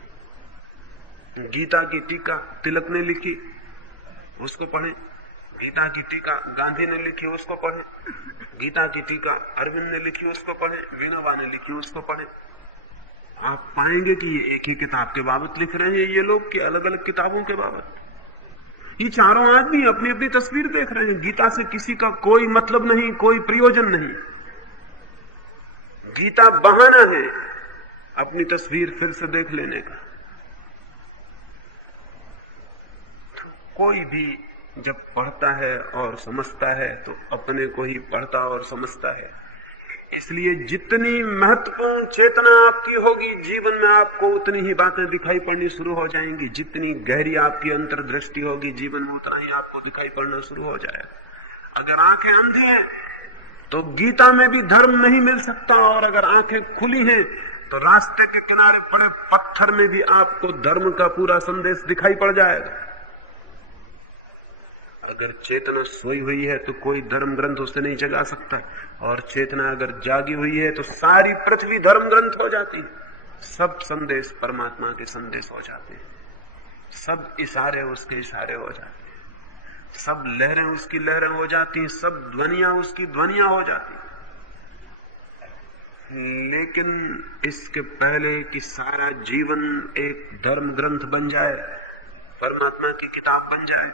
हैं। गीता की टीका तिलक ने लिखी, उसको पढ़ें। गीता की टीका गांधी ने लिखी, उसको पढ़ें। गीता की टीका अरविंद ने लिखी, उसको पढ़ें। विनोबा ने लिखी, उसको पढ़ें। आप पाएंगे कि ये एक ही किताब के बाबत लिख रहे हैं ये लोग, कि अलग अलग किताबों के बाबत। ये चारों आदमी अपनी अपनी तस्वीर देख रहे हैं। गीता से किसी का कोई मतलब नहीं, कोई प्रयोजन नहीं। गीता बहाना है अपनी तस्वीर फिर से देख लेने का। तो कोई भी जब पढ़ता है और समझता है तो अपने को ही पढ़ता और समझता है। इसलिए जितनी महत्वपूर्ण चेतना आपकी होगी जीवन में आपको उतनी ही बातें दिखाई पड़नी शुरू हो जाएंगी। जितनी गहरी आपकी अंतर्दृष्टि होगी जीवन में उतना ही आपको दिखाई पड़ना शुरू हो जाएगा। अगर आंखें अंधे हैं तो गीता में भी धर्म नहीं मिल सकता, और अगर आंखें खुली हैं तो रास्ते के किनारे पड़े पत्थर में भी आपको धर्म का पूरा संदेश दिखाई पड़ जाएगा। अगर चेतना सोई हुई है तो कोई धर्म ग्रंथ उसे नहीं जगा सकता, और चेतना अगर जागी हुई है तो सारी पृथ्वी धर्म ग्रंथ हो जाती। सब संदेश परमात्मा के संदेश हो जाते हैं, सब इशारे उसके इशारे हो जाते हैं, सब लहरें उसकी लहरें हो जाती, सब ध्वनियां उसकी ध्वनियां हो जाती। लेकिन इसके पहले कि सारा जीवन एक धर्म ग्रंथ बन जाए, परमात्मा की किताब बन जाए,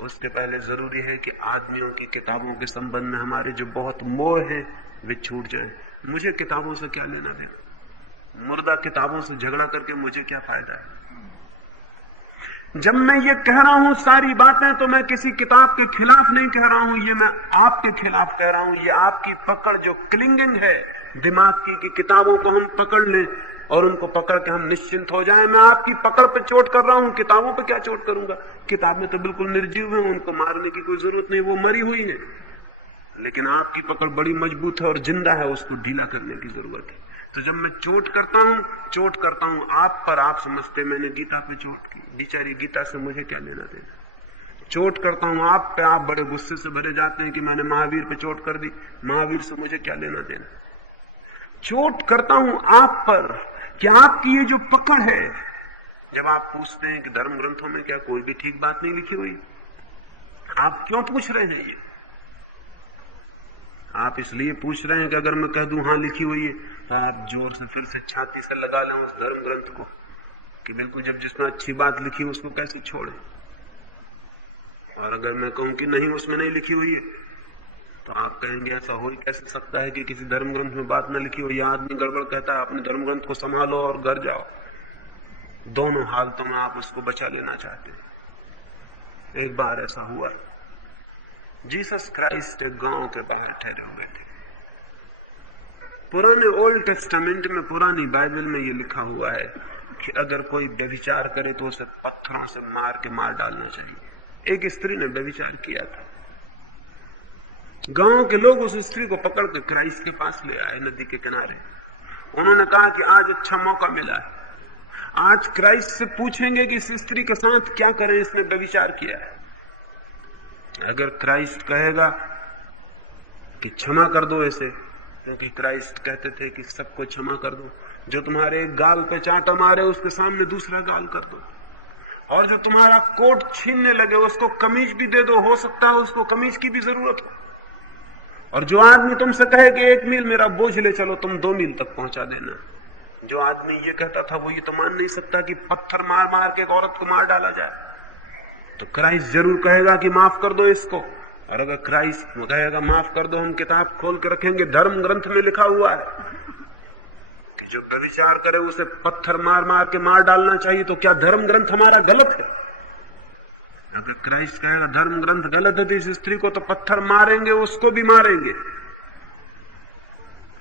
उसके पहले जरूरी है कि आदमियों की किताबों के संबंध में हमारे जो बहुत मोह है वे छूट जाए। मुझे किताबों से क्या लेना देना, मुर्दा किताबों से झगड़ा करके मुझे क्या फायदा है। जब मैं ये कह रहा हूं सारी बातें तो मैं किसी किताब के खिलाफ नहीं कह रहा हूं, ये मैं आपके खिलाफ कह रहा हूं। ये आपकी पकड़ जो क्लिंगिंग है दिमाग की कि किताबों को हम पकड़ लें और उनको पकड़ के हम निश्चिंत हो जाएं, मैं आपकी पकड़ पे चोट कर रहा हूं। किताबों पे क्या चोट करूंगा, किताब में तो बिल्कुल निर्जीव है, उनको मारने की कोई जरूरत नहीं, वो मरी हुई है। लेकिन आपकी पकड़ बड़ी मजबूत है और जिंदा है, उसको ढीला करने की जरूरत है। तो जब मैं चोट करता हूं आप पर, आप समझते मैंने गीता पे चोट की, बेचारी गीता से मुझे क्या लेना देना। चोट करता हूं आप पे, आप बड़े गुस्से से भरे जाते हैं कि मैंने महावीर पे चोट कर दी, महावीर से मुझे क्या लेना देना। चोट करता हूं आप पर कि आपकी ये जो पकड़ है, जब आप पूछते हैं कि धर्म ग्रंथों में क्या कोई भी ठीक बात नहीं लिखी हुई, आप क्यों पूछ रहे हैं ये? आप इसलिए पूछ रहे हैं कि अगर मैं कह दूं हां लिखी हुई है तो आप जोर से फिर से छाती से लगा लें उस धर्म ग्रंथ को कि बिल्कुल जब जिसमें अच्छी बात लिखी उसको कैसे छोड़े। और अगर मैं कहूं कि नहीं उसमें नहीं लिखी हुई है तो आप कहेंगे ऐसा हो ही कैसे सकता है कि किसी धर्म ग्रंथ में बात न लिखी हो। यह आदमी गड़बड़ कहता है, अपने धर्म ग्रंथ को संभालो और घर जाओ। दोनों हालतों में आप उसको बचा लेना चाहते हैं। एक बार ऐसा हुआ, जीसस क्राइस्ट एक गांव के बाहर ठहरे हुए थे। पुराने ओल्ड टेस्टामेंट में, पुरानी बाइबल में ये लिखा हुआ है कि अगर कोई व्यभिचार करे तो उसे पत्थरों से मार के मार डालना चाहिए। एक स्त्री ने व्यभिचार किया था। गांव के लोग उस स्त्री को पकड़ के क्राइस्ट के पास ले आए नदी के किनारे। उन्होंने कहा कि आज अच्छा मौका मिला है, आज क्राइस्ट से पूछेंगे कि इस स्त्री के साथ क्या करें, इसने व्यभिचार किया है। अगर क्राइस्ट कहेगा कि क्षमा कर दो इसे, क्योंकि क्राइस्ट कहते थे कि सबको क्षमा कर दो, जो तुम्हारे एक गाल पे चांटा मारे उसके सामने दूसरा गाल कर दो, और जो तुम्हारा कोट छीनने लगे उसको कमीज भी दे दो, हो सकता है उसको कमीज की भी जरूरत हो। और जो आदमी तुमसे कहे कि 1 मील मेरा बोझ ले चलो, तुम 2 मील तक पहुंचा देना। जो आदमी ये कहता था वो ये तो मान नहीं सकता कि पत्थर मार मार के एक औरत को मार डाला जाए। तो क्राइस्ट जरूर कहेगा कि माफ कर दो इसको। और अगर क्राइस्ट कहेगा माफ कर दो, हम किताब खोल के रखेंगे, धर्म ग्रंथ में लिखा हुआ है कि जो व्यभिचार करे उसे पत्थर मार मार के मार डालना चाहिए, तो क्या धर्म ग्रंथ हमारा गलत है? अगर क्राइस्ट कहेगा धर्म ग्रंथ गलत है तो इस स्त्री को तो पत्थर मारेंगे, उसको भी मारेंगे।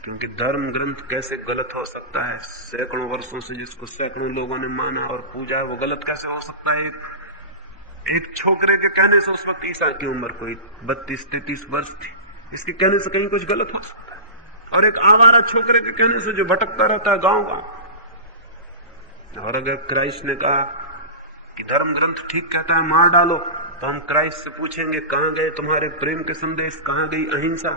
क्योंकि धर्म ग्रंथ कैसे गलत हो सकता है? सैकड़ों वर्षों से जिसको सैकड़ों लोगों ने माना और पूजा है, वो गलत कैसे हो सकता है? एक छोकरे के कहने से, उस वक्त ईसा की उम्र कोई 32-33 वर्ष थी, इसके कहने से कहीं कुछ गलत हो सकता है? और एक आवारा छोकरे के कहने से जो भटकता रहता है गांव गांव। और अगर क्राइस्ट ने कहा कि धर्म ग्रंथ ठीक कहता है मार डालो, तो हम क्राइस्ट से पूछेंगे कहां गए तुम्हारे प्रेम के संदेश, कहां गई अहिंसा,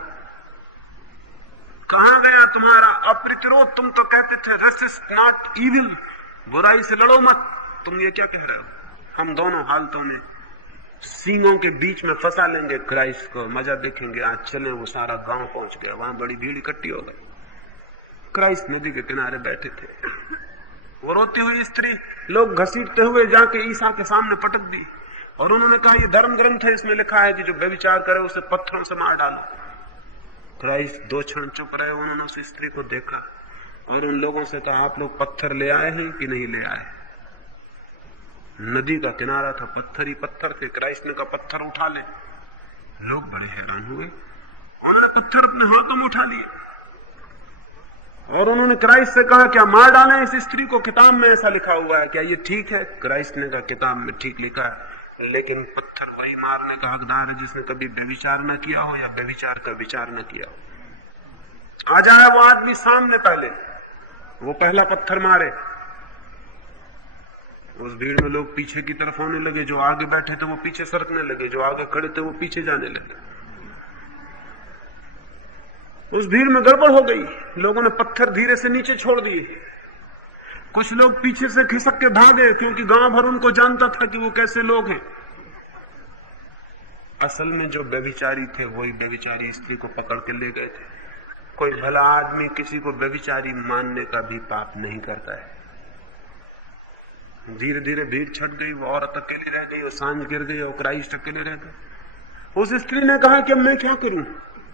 कहां गया तुम्हारा अप्रतिरोध? तुम तो कहते थे रेसिस्ट नॉट इविल, बुराई से लड़ो मत, तुम ये क्या कह रहे हो? हम दोनों हालतों में सींगों के बीच में फंसा लेंगे क्राइस्ट को, मजा देखेंगे। आज चले, वो सारा गांव पहुंच गया, वहां बड़ी भीड़ इकट्ठी हो गई। क्राइस्ट नदी के किनारे बैठे थे, वो रोती हुई स्त्री लोग घसीटते हुए जाके ईसा के सामने पटक दी, और उन्होंने कहा ये धर्म ग्रंथ है, इसमें लिखा है कि जो व्यभिचार करे उसे पत्थरों से मार डालो। क्राइस्ट 2 क्षण चुप रहे, उन्होंने उस स्त्री को देखा और उन लोगों से कहा आप लोग पत्थर ले आए हैं कि नहीं ले आए? नदी का किनारा था, पत्थर ही पत्थर थे। क्राइस्ट ने कहा पत्थर उठा ले। लोग बड़े हैरान हुए, उन्होंने पत्थर अपने हाथों में उठा लिए। और उन्होंने क्राइस्ट से कहा क्या मार डालें इस स्त्री को, किताब में ऐसा लिखा हुआ है, क्या ये ठीक है? क्राइस्ट ने कहा किताब में ठीक लिखा है, लेकिन पत्थर वही मारने का हकदार है जिसने कभी व्यभिचार न किया हो या व्यभिचार का विचार न किया हो। आ जाए वो आदमी सामने, पहले वो पहला पत्थर मारे। उस भीड़ में लोग पीछे की तरफ होने लगे, जो आगे बैठे थे वो पीछे सरकने लगे, जो आगे खड़े थे वो पीछे जाने लगे। उस भीड़ में गड़बड़ हो गई, लोगों ने पत्थर धीरे से नीचे छोड़ दिए। कुछ लोग पीछे से खिसक के भागे, क्योंकि गांव भर उनको जानता था कि वो कैसे लोग हैं। असल में जो व्यभिचारी थे वही व्यभिचारी स्त्री को पकड़ के ले गए थे। कोई भला आदमी किसी को व्यभिचारी मानने का भी पाप नहीं करता है। धीरे धीरे भीड़ छट गई, वो औरत अकेली रह गई, और सांझ गिर गई, और क्राइस्ट अकेले रह गए। उस स्त्री ने कहा कि अब मैं क्या करूं,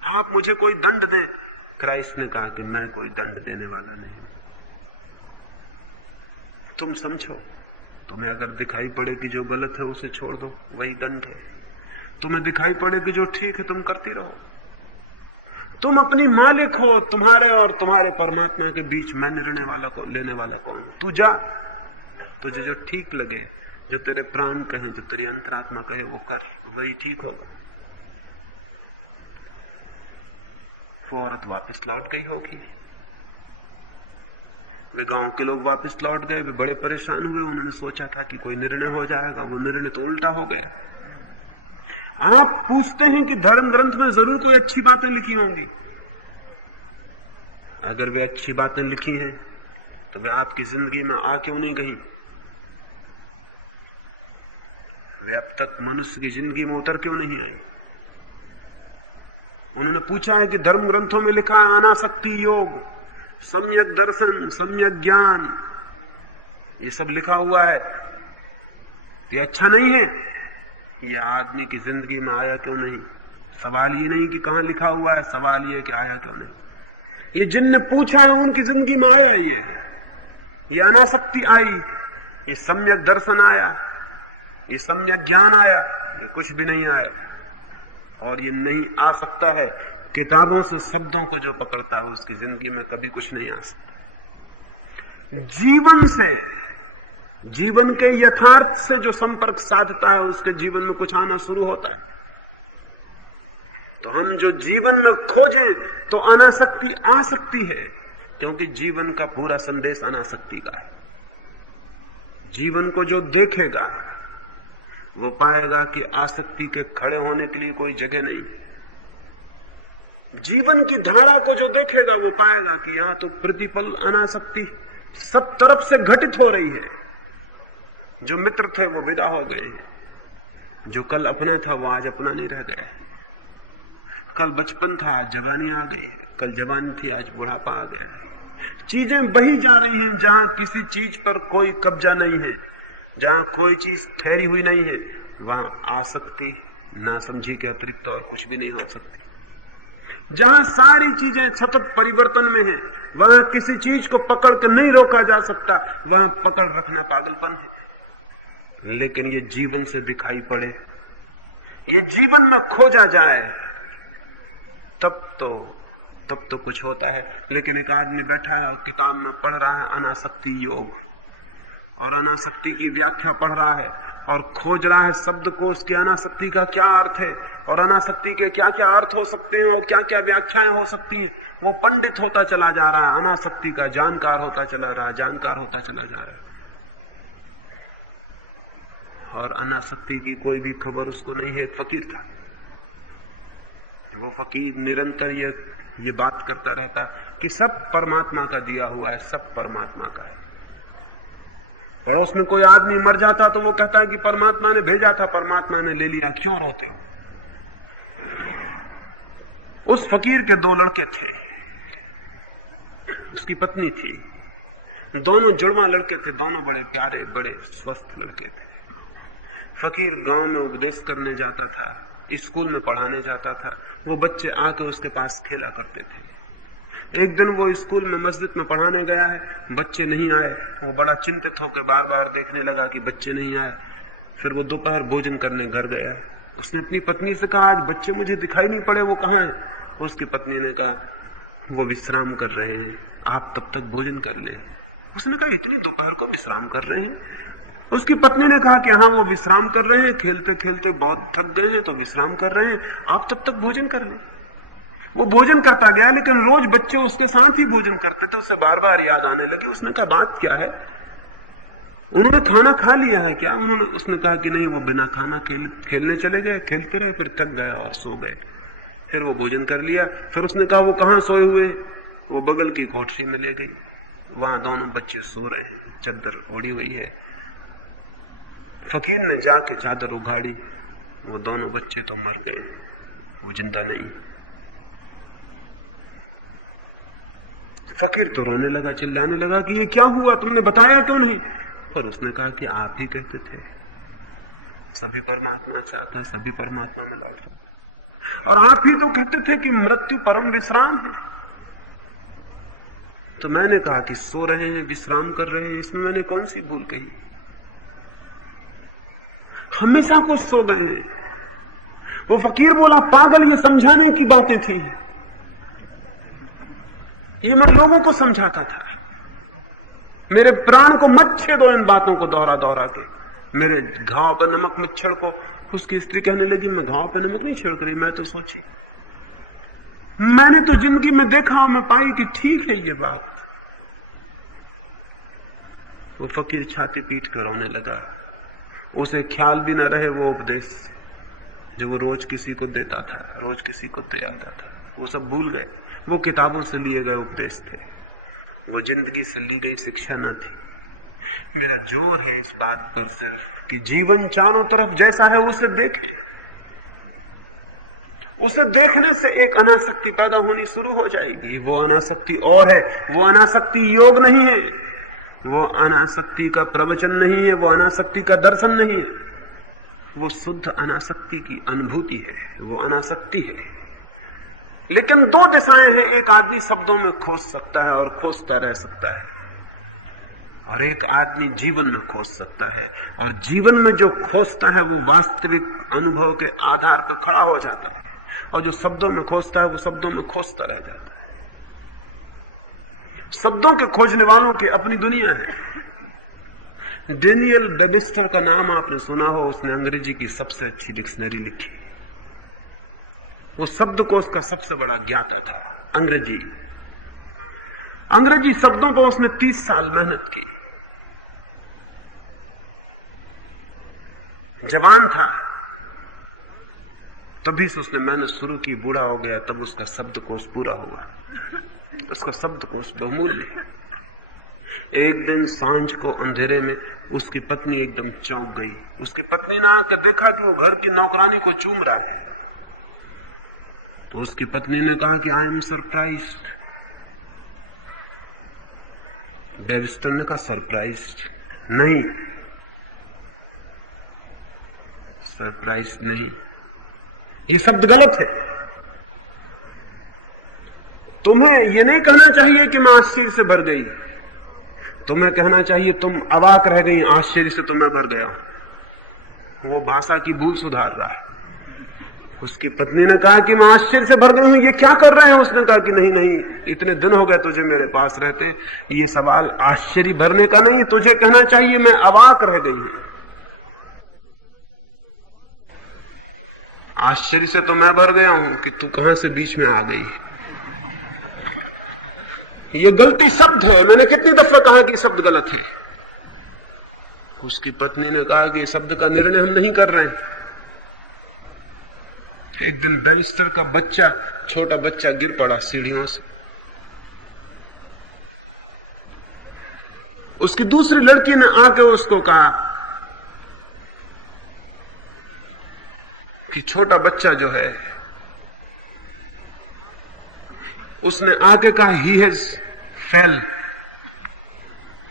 आप मुझे कोई दंड दें। क्राइस्ट ने कहा कि मैं कोई दंड देने वाला नहीं, तुम समझो। तुम्हें अगर दिखाई पड़े कि जो गलत है उसे छोड़ दो, वही दंड है। तुम्हें दिखाई पड़े कि जो ठीक है तुम करती रहो। तुम अपनी मालिक हो, तुम्हारे और तुम्हारे परमात्मा के बीच मैं निर्णय वाला को लेने वाला कौन? तू जा, तुझे जो ठीक लगे, जो तेरे प्राण कहे, जो तेरी अंतरात्मा कहे वो कर, वही ठीक होगा। वो औरत वापस लौट गई होगी। वे गांव के लोग वापस लौट गए, वे बड़े परेशान हुए। उन्होंने सोचा था कि कोई निर्णय हो जाएगा, वो निर्णय तो उल्टा हो गया। आप पूछते हैं कि धर्म ग्रंथ में जरूर कोई अच्छी बातें लिखी होंगी। अगर वे अच्छी बातें लिखी हैं तो वे आपकी जिंदगी में आ क्यों नहीं गई? वे अब तक मनुष्य की जिंदगी में उतर क्यों नहीं आई? उन्होंने पूछा है कि धर्म ग्रंथों में लिखा है अनासक्ति योग, सम्यक दर्शन, सम्यक ज्ञान, ये सब लिखा हुआ है, ये अच्छा नहीं है? ये आदमी की जिंदगी में आया क्यों नहीं? सवाल ये नहीं कि कहां लिखा हुआ है, सवाल ये कि आया क्यों नहीं। ये जिनने पूछा है उनकी जिंदगी में आया ये अनासक्ति आई, ये सम्यक दर्शन आया, ये सम्यक ज्ञान आया, ये कुछ भी नहीं आया। और ये नहीं आ सकता है। किताबों से शब्दों को जो पकड़ता है उसकी जिंदगी में कभी कुछ नहीं आ सकता। जीवन से, जीवन के यथार्थ से जो संपर्क साधता है उसके जीवन में कुछ आना शुरू होता है। तो हम जो जीवन में खोजें तो अनासक्ति आ सकती है, क्योंकि जीवन का पूरा संदेश अनासक्ति का है। जीवन को जो देखेगा वो पाएगा कि आसक्ति के खड़े होने के लिए कोई जगह नहीं। जीवन की धारा को जो देखेगा वो पाएगा कि यहां तो प्रतिपल अनासक्ति सब तरफ से घटित हो रही है। जो मित्र थे वो विदा हो गए, जो कल अपना था वो आज अपना नहीं रह गया। कल बचपन था आज जवानी आ गई, कल जवानी थी आज बुढ़ापा आ गया। चीजें बही जा रही हैं, जहां किसी चीज पर कोई कब्जा नहीं है, जहां कोई चीज ठहरी हुई नहीं है, वहां आसक्ति नासमझी के अतिरिक्त और कुछ भी नहीं हो सकती। जहां सारी चीजें सतत परिवर्तन में है, वहां किसी चीज को पकड़ कर नहीं रोका जा सकता, वहां पकड़ रखना पागलपन है। लेकिन ये जीवन से दिखाई पड़े, ये जीवन में खोजा जाए, तब तो कुछ होता है। लेकिन एक आदमी बैठा है और किताब में पढ़ रहा है अनासक्ति योग, और अनासक्ति की व्याख्या पढ़ रहा है और खोज रहा है शब्द को, उसकी अनासक्ति का क्या अर्थ है और अनासक्ति के क्या क्या अर्थ हो सकते हैं और क्या क्या व्याख्याएं हो सकती हैं। वो पंडित होता चला जा रहा है, अनासक्ति का जानकार होता चला रहा है, जानकार होता चला जा रहा है। और अनासक्ति की कोई भी खबर उसको नहीं है। एक फकीर था, वो फकीर निरंतर ये बात करता रहता कि सब परमात्मा का दिया हुआ है, सब परमात्मा का है। पड़ोस में कोई आदमी मर जाता तो वो कहता है कि परमात्मा ने भेजा था, परमात्मा ने ले लिया, क्यों रोते हो? उस फकीर के दो लड़के थे, उसकी पत्नी थी, दोनों जुड़वा लड़के थे, दोनों बड़े प्यारे, बड़े स्वस्थ लड़के थे। फकीर गांव में उपदेश करने जाता था, स्कूल में पढ़ाने जाता था, वो बच्चे आके उसके पास खेला करते थे। एक दिन वो स्कूल में मस्जिद में पढ़ाने गया है, बच्चे नहीं आए। वो बड़ा चिंतित होकर बार बार देखने लगा कि बच्चे नहीं आए। फिर वो दोपहर भोजन करने घर गया। उसने अपनी पत्नी से कहा, आज बच्चे मुझे दिखाई नहीं पड़े, वो कहाँ है? उसकी पत्नी ने कहा वो विश्राम कर रहे हैं, आप तब तक भोजन कर ले। उसने कहा इतनी दोपहर को विश्राम कर रहे हैं? उसकी पत्नी ने कहा कि हाँ वो विश्राम कर रहे हैं, खेलते खेलते बहुत थक गए हैं तो विश्राम कर रहे हैं, आप तब तक भोजन कर ले। वो भोजन करता गया, लेकिन रोज बच्चे उसके साथ ही भोजन करते थे, उसे बार बार याद आने लगी। उसने कहा बात क्या है, उन्होंने खाना खा लिया है क्या? उसने कहा कि नहीं, वो बिना खाना खेलने चले गए, खेलते रहे, फिर थक गए और सो गए। फिर वो भोजन कर लिया। फिर उसने कहा वो कहाँ सोए हुए? वो बगल की कोठरी में ले गई, वहां दोनों बच्चे सो रहे हैं, चादर ओढ़ी हुई है। फकीर ने जाके चादर उगाड़ी, वो दोनों बच्चे तो मर गए, वो जिंदा नहीं। फकीर तो रोने लगा, चिल्लाने लगा कि ये क्या हुआ, तुमने बताया क्यों नहीं? पर उसने कहा कि आप ही कहते थे सभी परमात्मा चाहता है, सभी परमात्मा में लौटता, और आप ही तो कहते थे कि मृत्यु परम विश्राम है। तो मैंने कहा कि सो रहे हैं, विश्राम कर रहे हैं, इसमें मैंने कौन सी भूल कही? हमेशा को सो गए हैं। वो फकीर बोला पागल, ये समझाने की बातें थी, ये मैं लोगों को समझाता था। मेरे प्राण को मत छेदो इन बातों को दोहरा दोहरा के। मेरे घाव पर नमक मत छिड़को। उसकी स्त्री कहने लगी मैं घाव पर नमक नहीं छिड़क रही, मैं तो सोची, मैंने तो जिंदगी में देखा, मैं पाई कि ठीक है ये बात। वो फकीर छाती पीट कर रोने लगा। उसे ख्याल भी न रहे वो उपदेश जो वो रोज किसी को देता था, रोज किसी को दे आता था, वो सब भूल गए। वो किताबों से लिए गए उपदेश थे, वो जिंदगी से ली गई शिक्षा न थी। मेरा जोर है इस बात पर सिर्फ कि जीवन चारों तरफ जैसा है उसे देखें। उसे देखने से एक अनासक्ति पैदा होनी शुरू हो जाएगी। वो अनासक्ति और है, वो अनासक्ति योग नहीं है, वो अनासक्ति का प्रवचन नहीं है, वो अनासक्ति का दर्शन नहीं है, वो शुद्ध अनासक्ति की अनुभूति है, वो अनासक्ति है। लेकिन दो दिशाएं हैं, एक आदमी शब्दों में खोज सकता है और खोजता रह सकता है, और एक आदमी जीवन में खोज सकता है, और जीवन में जो खोजता है वो वास्तविक अनुभव के आधार पर खड़ा हो जाता है, और जो शब्दों में खोजता है वो शब्दों में खोजता रह जाता है। शब्दों के खोजने वालों की अपनी दुनिया है। डेनियल वेबस्टर का नाम आपने सुना हो, उसने अंग्रेजी की सबसे अच्छी डिक्शनरी लिखी। वो शब्दकोश का सबसे बड़ा ज्ञाता था। अंग्रेजी शब्दों पर उसने 30 साल मेहनत की। जवान था तभी से उसने मेहनत शुरू की, बूढ़ा हो गया तब उसका शब्दकोश पूरा हुआ। उसका शब्दकोश बहुमूल्य है। एक दिन सांझ को अंधेरे में उसकी पत्नी एकदम चौंक गई। उसकी पत्नी ने आकर देखा कि वो घर की नौकरानी को चूम रहा है। तो उसकी पत्नी ने कहा कि आई एम सरप्राइज्ड। वेबस्टर ने कहा सरप्राइज्ड नहीं, सरप्राइज नहीं, ये शब्द गलत है। तुम्हें यह नहीं कहना चाहिए कि मैं आश्चर्य से भर गई, तुम्हें कहना चाहिए तुम अवाक रह गई, आश्चर्य से तुम्हें भर गया। वो भाषा की भूल सुधार रहा है। उसकी पत्नी ने कहा कि मैं आश्चर्य से भर गई हूं, ये क्या कर रहे हैं? उसने कहा कि नहीं नहीं, इतने दिन हो गए तुझे मेरे पास रहते, ये सवाल आश्चर्य भरने का नहीं, तुझे कहना चाहिए मैं अवाक रह गई हूं। आश्चर्य से तो मैं भर गया हूं कि तू कहां से बीच में आ गई। ये गलती शब्द है, मैंने कितनी दफा कहा कि शब्द गलत है। उसकी पत्नी ने कहा कि शब्द का निर्णय हम नहीं कर रहे हैं। एक दिन बैरिस्टर का बच्चा, छोटा बच्चा गिर पड़ा सीढ़ियों से। उसकी दूसरी लड़की ने आके उसको कहा कि छोटा बच्चा जो है, उसने आके कहा ही हैज फेल।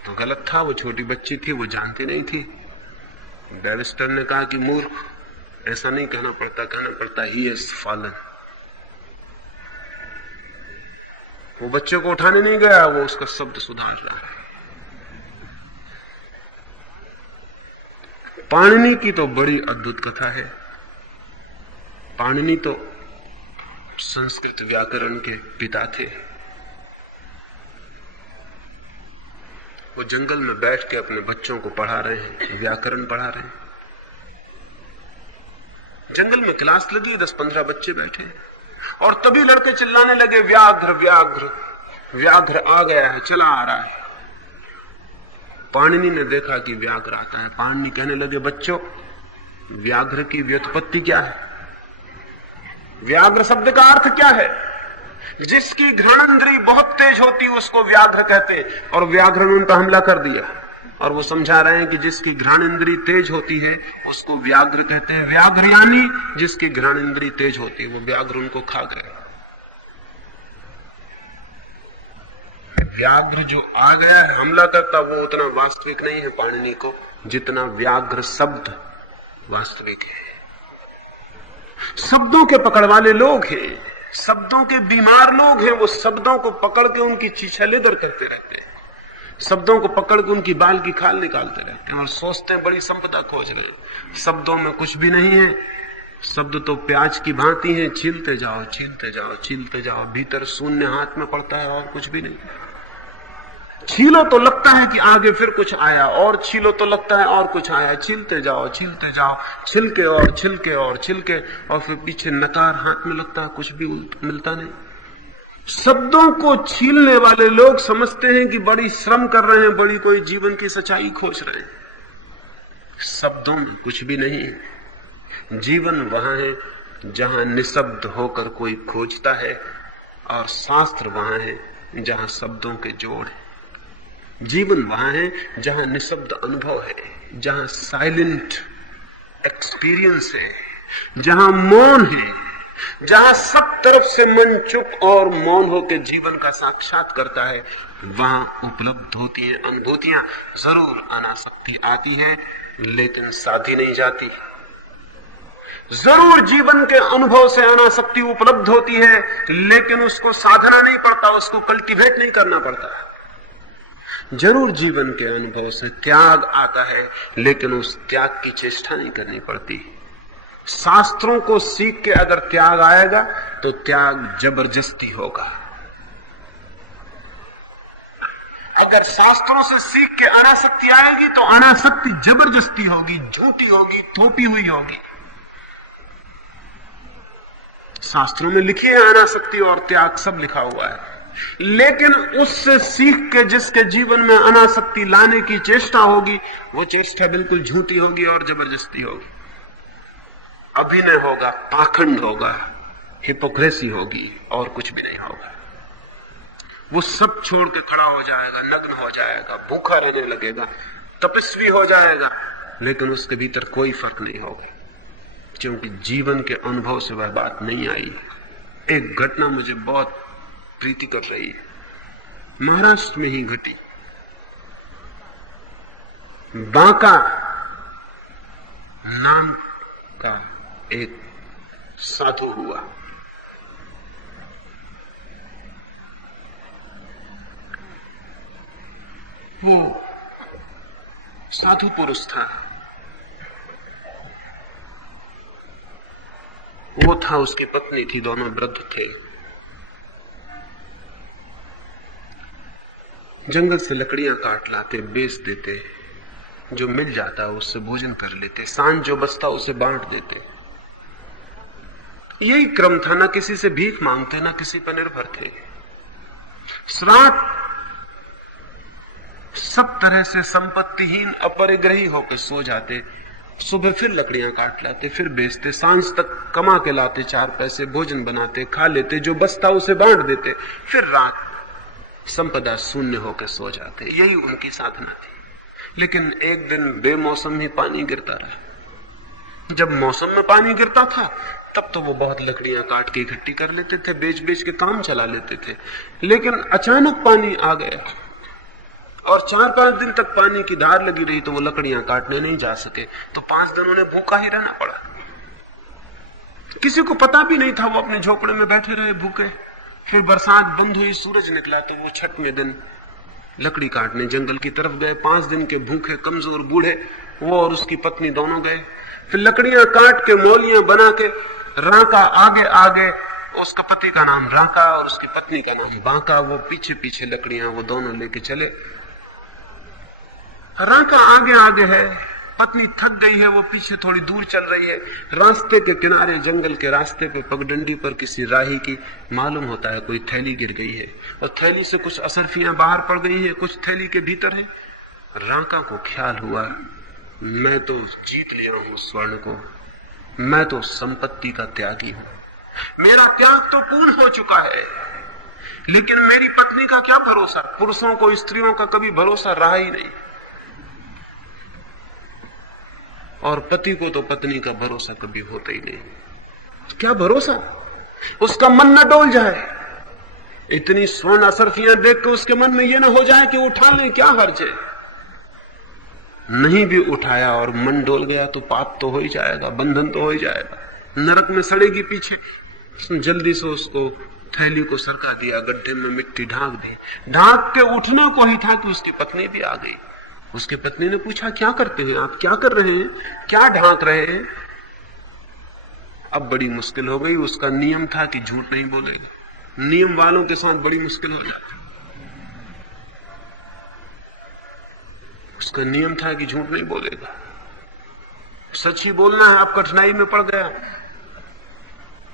तो गलत था, वो छोटी बच्ची थी, वो जानती नहीं थी। बैरिस्टर ने कहा कि मूर्ख, ऐसा नहीं कहना पड़ता, कहना पड़ता ही हैज फॉलन। वो बच्चे को उठाने नहीं गया, वो उसका शब्द सुधार रहा है। पाणिनि की तो बड़ी अद्भुत कथा है। पाणिनि तो संस्कृत व्याकरण के पिता थे। वो जंगल में बैठ के अपने बच्चों को पढ़ा रहे हैं, व्याकरण पढ़ा रहे हैं। जंगल में क्लास लगी, 10-15 बच्चे बैठे और तभी लड़के चिल्लाने लगे, व्याघ्र व्याघ्र व्याघ्र आ गया है, चला आ रहा है। पाणिनि ने देखा कि व्याघ्र आता है। पाणिनि कहने लगे, बच्चों व्याघ्र की व्युत्पत्ति क्या है? व्याघ्र शब्द का अर्थ क्या है? जिसकी घ्राणेंद्रिय बहुत तेज होती उसको व्याघ्र कहते, और व्याघ्र ने उन पर हमला कर दिया। और वो समझा रहे हैं कि जिसकी घ्राणेंद्रिय तेज होती है उसको व्याघ्र कहते हैं। व्याघ्र यानी जिसकी घ्राणेंद्रिय तेज होती है, वो व्याघ्र उनको खा गए। व्याघ्र जो आ गया है, हमला करता, वो उतना वास्तविक नहीं है पाणिनि को जितना व्याघ्र शब्द वास्तविक है। शब्दों के पकड़ वाले लोग हैं, शब्दों के बीमार लोग हैं। वो शब्दों को पकड़ के उनकी चीछलेदर करते रहते हैं, शब्दों को पकड़ के उनकी बाल की खाल निकालते रहते हैं और सोचते हैं बड़ी संपदा खोज रहे हैं। शब्दों में कुछ भी नहीं है। शब्द तो प्याज की भांति हैं, छीलते जाओ छीलते जाओ छीलते जाओ, भीतर शून्य हाथ में पड़ता है और कुछ भी नहीं। छीलो तो लगता है कि आगे फिर कुछ आया, और छीलो तो लगता है और कुछ आया। छीलते जाओ छिलके और छिलके और छिलके, और फिर पीछे नकार हाथ में लगता है, कुछ भी मिलता नहीं। शब्दों को छीलने वाले लोग समझते हैं कि बड़ी श्रम कर रहे हैं, बड़ी कोई जीवन की सच्चाई खोज रहे हैं। शब्दों में कुछ भी नहीं है। जीवन वहां है जहां निशब्द होकर कोई खोजता है, और शास्त्र वहां है जहां शब्दों के जोड़ है। जीवन वहां है जहां निशब्द अनुभव है, जहां साइलेंट एक्सपीरियंस है, जहां मौन है, जहां सब तरफ से मन चुप और मौन होकर जीवन का साक्षात करता है। वहां उपलब्ध होती है अनुभूतियां। जरूर अनासक्ति आती है, लेकिन साधी नहीं जाती। जरूर जीवन के अनुभव से अनासक्ति उपलब्ध होती है, लेकिन उसको साधना नहीं पड़ता, उसको कल्टीवेट नहीं करना पड़ता। जरूर जीवन के अनुभव से त्याग आता है, लेकिन उस त्याग की चेष्टा नहीं करनी पड़ती। शास्त्रों को सीख के अगर त्याग आएगा तो त्याग जबरदस्ती होगा। अगर शास्त्रों से सीख के अनासक्ति आएगी तो अनासक्ति जबरदस्ती होगी, झूठी होगी, थोपी हुई होगी। शास्त्रों में लिखी है अनासक्ति और त्याग, सब लिखा हुआ है, लेकिन उससे सीख के जिसके जीवन में अनासक्ति लाने की चेष्टा होगी, वो चेष्टा बिल्कुल झूठी होगी और जबरदस्ती होगी। अभिनय होगा, पाखंड होगा, हिपोक्रेसी होगी, और कुछ भी नहीं होगा। वो सब छोड़ के खड़ा हो जाएगा, नग्न हो जाएगा, भूखा रहने लगेगा, तपस्वी हो जाएगा, लेकिन उसके भीतर कोई फर्क नहीं होगा, क्योंकि जीवन के अनुभव से वह बात नहीं आई है। एक घटना मुझे बहुत प्रीति कर रही है, महाराष्ट्र में ही घटी। बांका नाम का एक साधु हुआ। वो साधु पुरुष था। वो था, उसकी पत्नी थी, दोनों वृद्ध थे। जंगल से लकड़ियां काट लाते, बेच देते, जो मिल जाता उससे भोजन कर लेते, सांझ जो बचता उसे बांट देते। यही क्रम था, ना किसी से भीख मांगते, ना किसी पर निर्भर थे। श्राद्ध सब तरह से संपत्तिहीन अपरिग्रही होकर सो जाते, सुबह फिर लकड़ियां काट लाते, फिर बेचते, सांझ तक कमा के लाते 4 पैसे, भोजन बनाते, खा लेते, जो बचता उसे बांट देते, फिर रात संपदा शून्य होकर सो जाते। यही उनकी साधना थी। लेकिन एक दिन बेमौसम ही पानी गिरता रहा। जब मौसम में पानी गिरता था तब तो वो बहुत लकड़ियां काट के इकट्ठी कर लेते थे, बेच बेच के काम चला लेते थे। लेकिन अचानक पानी आ गया और 4-5 दिन तक पानी की धार लगी रही, तो वो लकड़ियां काटने नहीं जा सके। तो 5 दिन उन्हें भूखा ही रहना पड़ा। किसी को पता भी नहीं था, वो अपने झोपड़े में बैठे रहे भूखे। फिर बरसात बंद हुई, सूरज निकला, तो वो छठवें दिन लकड़ी काटने जंगल की तरफ गए। 5 दिन के भूखे कमजोर बूढ़े, वो और उसकी पत्नी दोनों गए। फिर लकड़ियां काट के मौलियां बना के राका आगे आगे, उसका पति का नाम राका और उसकी पत्नी का नाम बांका, वो पीछे पीछे लकड़ियां वो दोनों लेके चले। राका आगे आगे है, पत्नी थक गई है, वो पीछे थोड़ी दूर चल रही है। रास्ते के किनारे, जंगल के रास्ते पे पगडंडी पर किसी राही की मालूम होता है कोई थैली गिर गई है, और थैली से कुछ असरफियां बाहर पड़ गई है, कुछ थैली के भीतर है। राका को ख्याल हुआ, मैं तो जीत लिया हूं स्वर्ण को, मैं तो संपत्ति का त्यागी हूं, मेरा त्याग तो पूर्ण हो चुका है। लेकिन मेरी पत्नी का क्या भरोसा? पुरुषों को, स्त्रियों का कभी भरोसा रहा ही नहीं, और पति को तो पत्नी का भरोसा कभी होता ही नहीं। क्या भरोसा? उसका मन न डोल जाए, इतनी स्वर्ण असरफियां देख के उसके मन में यह ना हो जाए कि उठा लें, क्या हर्ज है। नहीं भी उठाया और मन डोल गया तो पाप तो हो ही जाएगा, बंधन तो हो ही जाएगा, नरक में सड़ेगी पीछे। जल्दी से उसको थैली को सरका दिया, गड्ढे में मिट्टी ढांक दी। ढांक के उठने को ही था कि उसकी पत्नी भी आ गई। उसके पत्नी ने पूछा, क्या करते हैं आप, क्या कर रहे हैं, क्या ढांक रहे हैं? अब बड़ी मुश्किल हो गई। उसका नियम था कि झूठ नहीं बोलेगा। नियम वालों के साथ बड़ी मुश्किल हो जाती। उसका नियम था कि झूठ नहीं बोलेगा, सच ही बोलना है। अब कठिनाई में पड़ गया,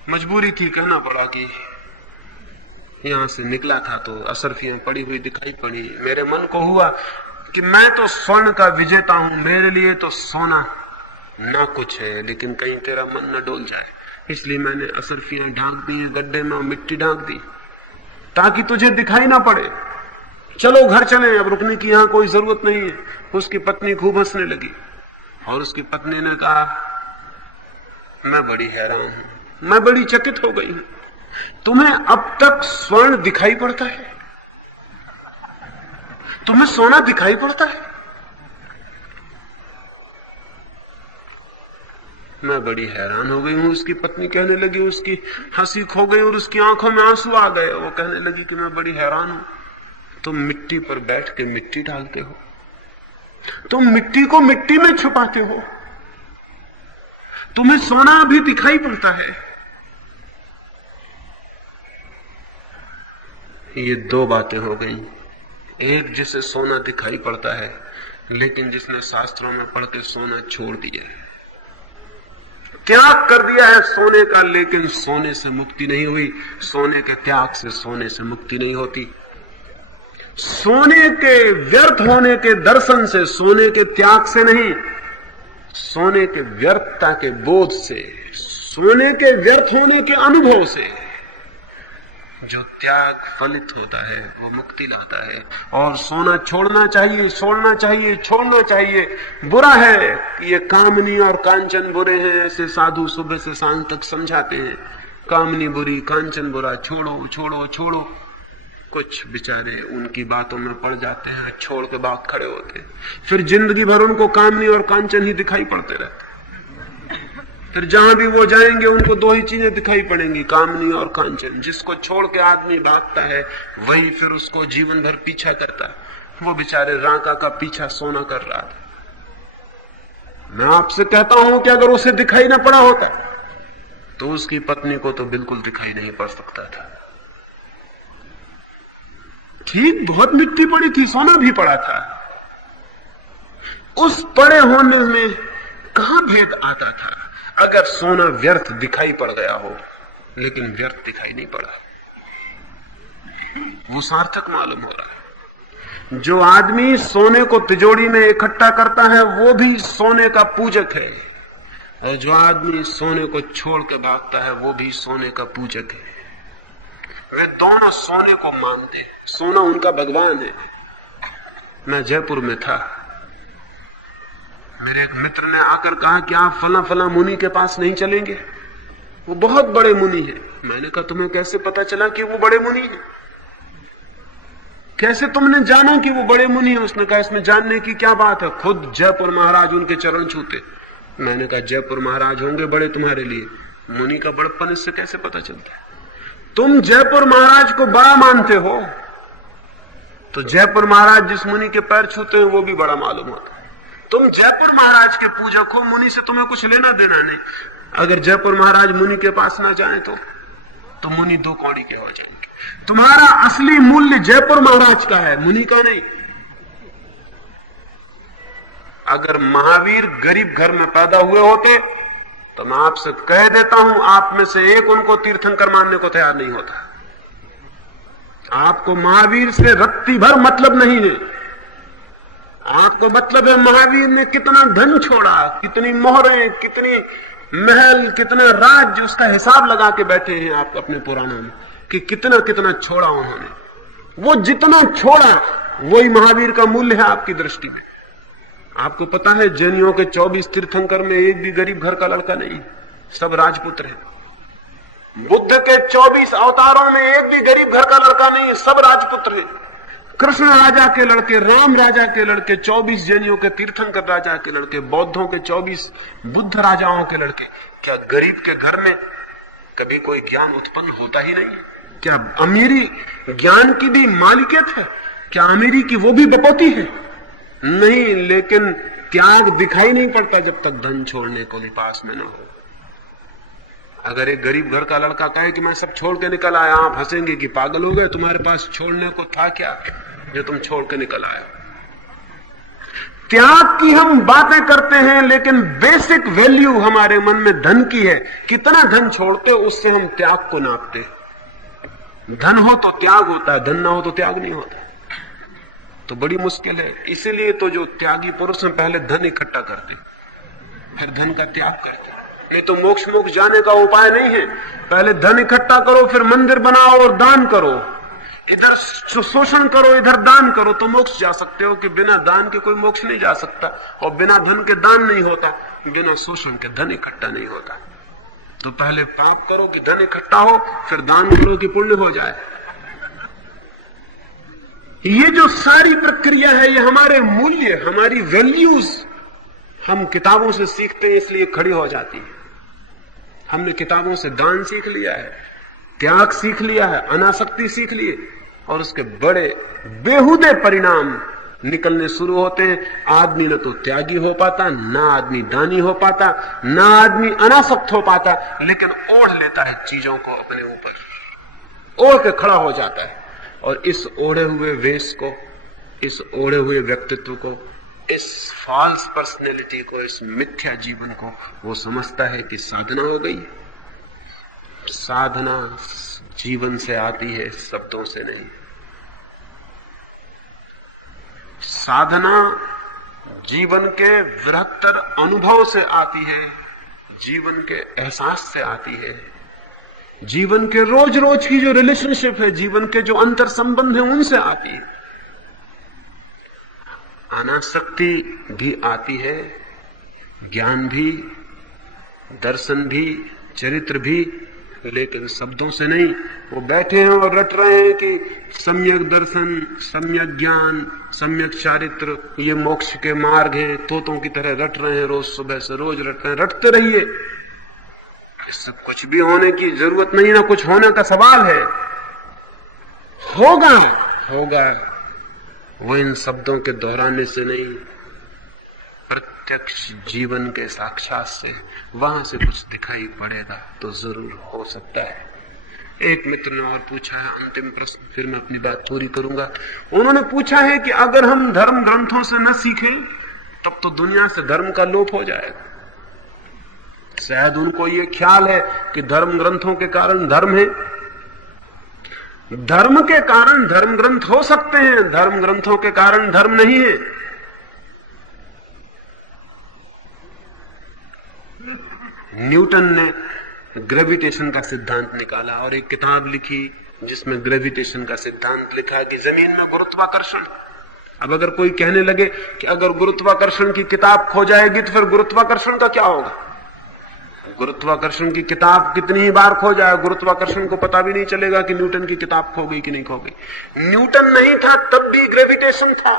मजबूरी थी, कहना पड़ा कि यहां से निकला था तो असरफियां पड़ी हुई दिखाई पड़ी। मेरे मन को हुआ कि मैं तो स्वर्ण का विजेता हूं, मेरे लिए तो सोना ना कुछ है, लेकिन कहीं तेरा मन न डोल जाए, इसलिए मैंने असरफियां ढांक दी गड्ढे में और मिट्टी ढांक दी ताकि तुझे दिखाई ना पड़े। चलो घर चले, अब रुकने की यहां कोई जरूरत नहीं है। उसकी पत्नी खूब हंसने लगी और उसकी पत्नी ने कहा, मैं बड़ी हैरान हूं, मैं बड़ी चकित हो गई हूं, तुम्हें अब तक स्वर्ण दिखाई पड़ता है, तुम्हें सोना दिखाई पड़ता है? मैं बड़ी हैरान हो गई हूं। उसकी पत्नी कहने लगी, उसकी हंसी खो गई और उसकी आंखों में आंसू आ गए। वो कहने लगी कि मैं बड़ी हैरान हूं, तुम मिट्टी पर बैठ के मिट्टी डालते हो, तुम मिट्टी को मिट्टी में छुपाते हो, तुम्हें सोना भी दिखाई पड़ता है। ये दो बातें हो गई। एक, जिसे सोना दिखाई पड़ता है, लेकिन जिसने शास्त्रों में पढ़ के सोना छोड़ दिया है, त्याग कर दिया है सोने का, लेकिन सोने से मुक्ति नहीं हुई। सोने के त्याग से सोने से मुक्ति नहीं होती। सोने के व्यर्थ होने के दर्शन से, सोने के त्याग से नहीं, सोने के व्यर्थता के बोध से, सोने के व्यर्थ होने के अनुभव से जो त्याग फलित होता है वो मुक्ति लाता है। और सोना छोड़ना चाहिए, छोड़ना चाहिए, छोड़ना चाहिए। बुरा है कि ये कामनी और कांचन बुरे हैं, ऐसे साधु सुबह से शाम तक समझाते हैं, कामनी बुरी, कांचन बुरा, छोड़ो छोड़ो छोड़ो। कुछ बेचारे उनकी बातों में पड़ जाते हैं, छोड़ के भाग खड़े होते हैं, फिर जिंदगी भर उनको कामनी और कांचन ही दिखाई पड़ते रहते। फिर जहां भी वो जाएंगे उनको दो ही चीजें दिखाई पड़ेंगी, कामनी और कांचन। जिसको छोड़ के आदमी भागता है वही फिर उसको जीवन भर पीछा करता है। वो बेचारे राका का पीछा सोना कर रहा था। मैं आपसे कहता हूं कि अगर उसे दिखाई ना पड़ा होता तो उसकी पत्नी को तो बिल्कुल दिखाई नहीं पड़ सकता था। ठीक, बहुत मिट्टी पड़ी थी, सोना भी पड़ा था। उस पड़े होने में कहां भेद आता था? अगर सोना व्यर्थ दिखाई पड़ गया हो, लेकिन व्यर्थ दिखाई नहीं पड़ा, वो सार्थक मालूम हो रहा है। जो आदमी सोने को तिजोरी में इकट्ठा करता है वो भी सोने का पूजक है, और जो आदमी सोने को छोड़ के भागता है वो भी सोने का पूजक है। वे दोनों सोने को मानते हैं, सोना उनका भगवान है। मैं जयपुर में था, मेरे एक मित्र ने आकर कहा कि आप फला फला मुनि के पास नहीं चलेंगे, वो बहुत बड़े मुनि हैं। मैंने कहा, तुम्हें कैसे पता चला कि वो बड़े मुनि हैं? कैसे तुमने जाना कि वो बड़े मुनि हैं? उसने कहा, इसमें जानने की क्या बात है, खुद जयपुर महाराज उनके चरण छूते। मैंने कहा, जयपुर महाराज होंगे बड़े तुम्हारे लिए, मुनि का बड़प्पन इससे कैसे पता चलता है? तुम जयपुर महाराज को बड़ा मानते हो तो जयपुर महाराज जिस मुनि के पैर छूते हैं वो भी बड़ा मालूम होता है। तुम जयपुर महाराज के पूजक हो, मुनि से तुम्हें कुछ लेना देना नहीं। अगर जयपुर महाराज मुनि के पास ना जाए तो मुनि दो कौड़ी के हो जाएंगे। तुम्हारा असली मूल्य जयपुर महाराज का है, मुनि का नहीं। अगर महावीर गरीब घर में पैदा हुए होते तो मैं आपसे कह देता हूं, आप में से एक उनको तीर्थंकर मानने को तैयार नहीं होता। आपको महावीर से रत्ती भर मतलब नहीं है। आपको मतलब है महावीर ने कितना धन छोड़ा, कितनी मोहरें, कितनी महल, कितना राज्य, उसका हिसाब लगा के बैठे हैं आप अपने पुराणों में कि कितना कितना छोड़ा उन्होंने। वो जितना छोड़ा वही महावीर का मूल्य है आपकी दृष्टि में। आपको पता है जैनियों के 24 तीर्थंकर में एक भी गरीब घर का लड़का नहीं, सब राजपुत्र हैं। बुद्ध के 24 अवतारों में एक भी गरीब घर का लड़का नहीं, सब राजपुत्र हैं। कृष्ण राजा के लड़के, राम राजा के लड़के, 24 जैनियों के तीर्थंकर राजा के लड़के, बौद्धों के 24 बुद्ध राजाओं के लड़के। क्या गरीब के घर में कभी कोई ज्ञान उत्पन्न होता ही नहीं? क्या अमीरी ज्ञान की भी मालिकियत है? क्या अमीरी की वो भी बपौती है? नहीं, लेकिन त्याग दिखाई नहीं पड़ता जब तक धन छोड़ने को भी पास में न हो। अगर एक गरीब घर का लड़का कहे कि मैं सब छोड़ के निकल आया, आप हंसेंगे कि पागल हो गए, तुम्हारे पास छोड़ने को था क्या जो तुम छोड़ के निकल आए? त्याग की हम बातें करते हैं, लेकिन बेसिक वैल्यू हमारे मन में धन की है। कितना धन छोड़ते उससे हम त्याग को नापते। धन हो तो त्याग होता है, धन ना हो तो त्याग नहीं होता। तो बड़ी मुश्किल है। इसीलिए तो जो त्यागी पुरुष हैं पहले धन इकट्ठा करते, फिर धन का त्याग करते। नहीं तो मोक्ष जाने का उपाय नहीं है। पहले धन इकट्ठा करो, फिर मंदिर बनाओ और दान करो। इधर शोषण करो, इधर दान करो, तो मोक्ष जा सकते हो। कि बिना दान के कोई मोक्ष नहीं जा सकता, और बिना धन के दान नहीं होता, बिना शोषण के धन इकट्ठा नहीं होता। तो पहले पाप करो कि धन इकट्ठा हो, फिर दान करो कि पुण्य हो जाए। ये जो सारी प्रक्रिया है, ये हमारे मूल्य, हमारी वैल्यूज हम किताबों से सीखते हैं, इसलिए खड़ी हो जाती है। हमने किताबों से दान सीख लिया है, त्याग सीख लिया है, अनासक्ति सीख लिए, और उसके बड़े बेहुदे परिणाम निकलने शुरू होते हैं। आदमी न तो त्यागी हो पाता, ना आदमी दानी हो पाता, ना आदमी अनासक्त हो पाता, लेकिन ओढ़ लेता है चीजों को अपने ऊपर, ओढ़ के खड़ा हो जाता है। और इस ओढ़े हुए वेश को, इस ओढ़े हुए व्यक्तित्व को, इस फॉल्स पर्सनैलिटी को, इस मिथ्या जीवन को वो समझता है कि साधना हो गई। साधना जीवन से आती है, शब्दों से नहीं। साधना जीवन के बृहत्तर अनुभव से आती है, जीवन के एहसास से आती है, जीवन के रोज रोज की जो रिलेशनशिप है, जीवन के जो अंतर संबंध है, उनसे आती है। अनासक्ति भी आती है, ज्ञान भी, दर्शन भी, चरित्र भी, लेकिन शब्दों से नहीं। वो बैठे हैं और रट रहे हैं कि सम्यक दर्शन, सम्यक ज्ञान, सम्यक चारित्र ये मोक्ष के मार्ग हैं। तोतों की तरह रट रहे हैं, रोज सुबह से रोज रट रहे हैं। रटते रहिए, सब कुछ भी होने की जरूरत नहीं, ना कुछ होने का सवाल है। होगा होगा वो इन शब्दों के दोहराने से नहीं, प्रत्यक्ष जीवन के साक्षात से, वहां से कुछ दिखाई पड़ेगा तो जरूर हो सकता है। एक मित्र ने और पूछा है, अंतिम प्रश्न, फिर मैं अपनी बात पूरी करूंगा। उन्होंने पूछा है कि अगर हम धर्म ग्रंथों से न सीखें तब तो दुनिया से धर्म का लोप हो जाएगा। शायद उनको ये ख्याल है कि धर्म ग्रंथों के कारण धर्म है। धर्म के कारण धर्म ग्रंथ हो सकते हैं, धर्म ग्रंथों के कारण धर्म नहीं है। न्यूटन ने ग्रेविटेशन का सिद्धांत निकाला और एक किताब लिखी जिसमें ग्रेविटेशन का सिद्धांत लिखा कि जमीन में गुरुत्वाकर्षण। अब अगर कोई कहने लगे कि अगर गुरुत्वाकर्षण की किताब खो जाएगी तो फिर गुरुत्वाकर्षण का क्या होगा? गुरुत्वाकर्षण की किताब कितनी ही बार खो जाए, गुरुत्वाकर्षण को पता भी नहीं चलेगा कि न्यूटन की किताब खो गई कि नहीं खो गई। न्यूटन नहीं था तब भी ग्रेविटेशन था।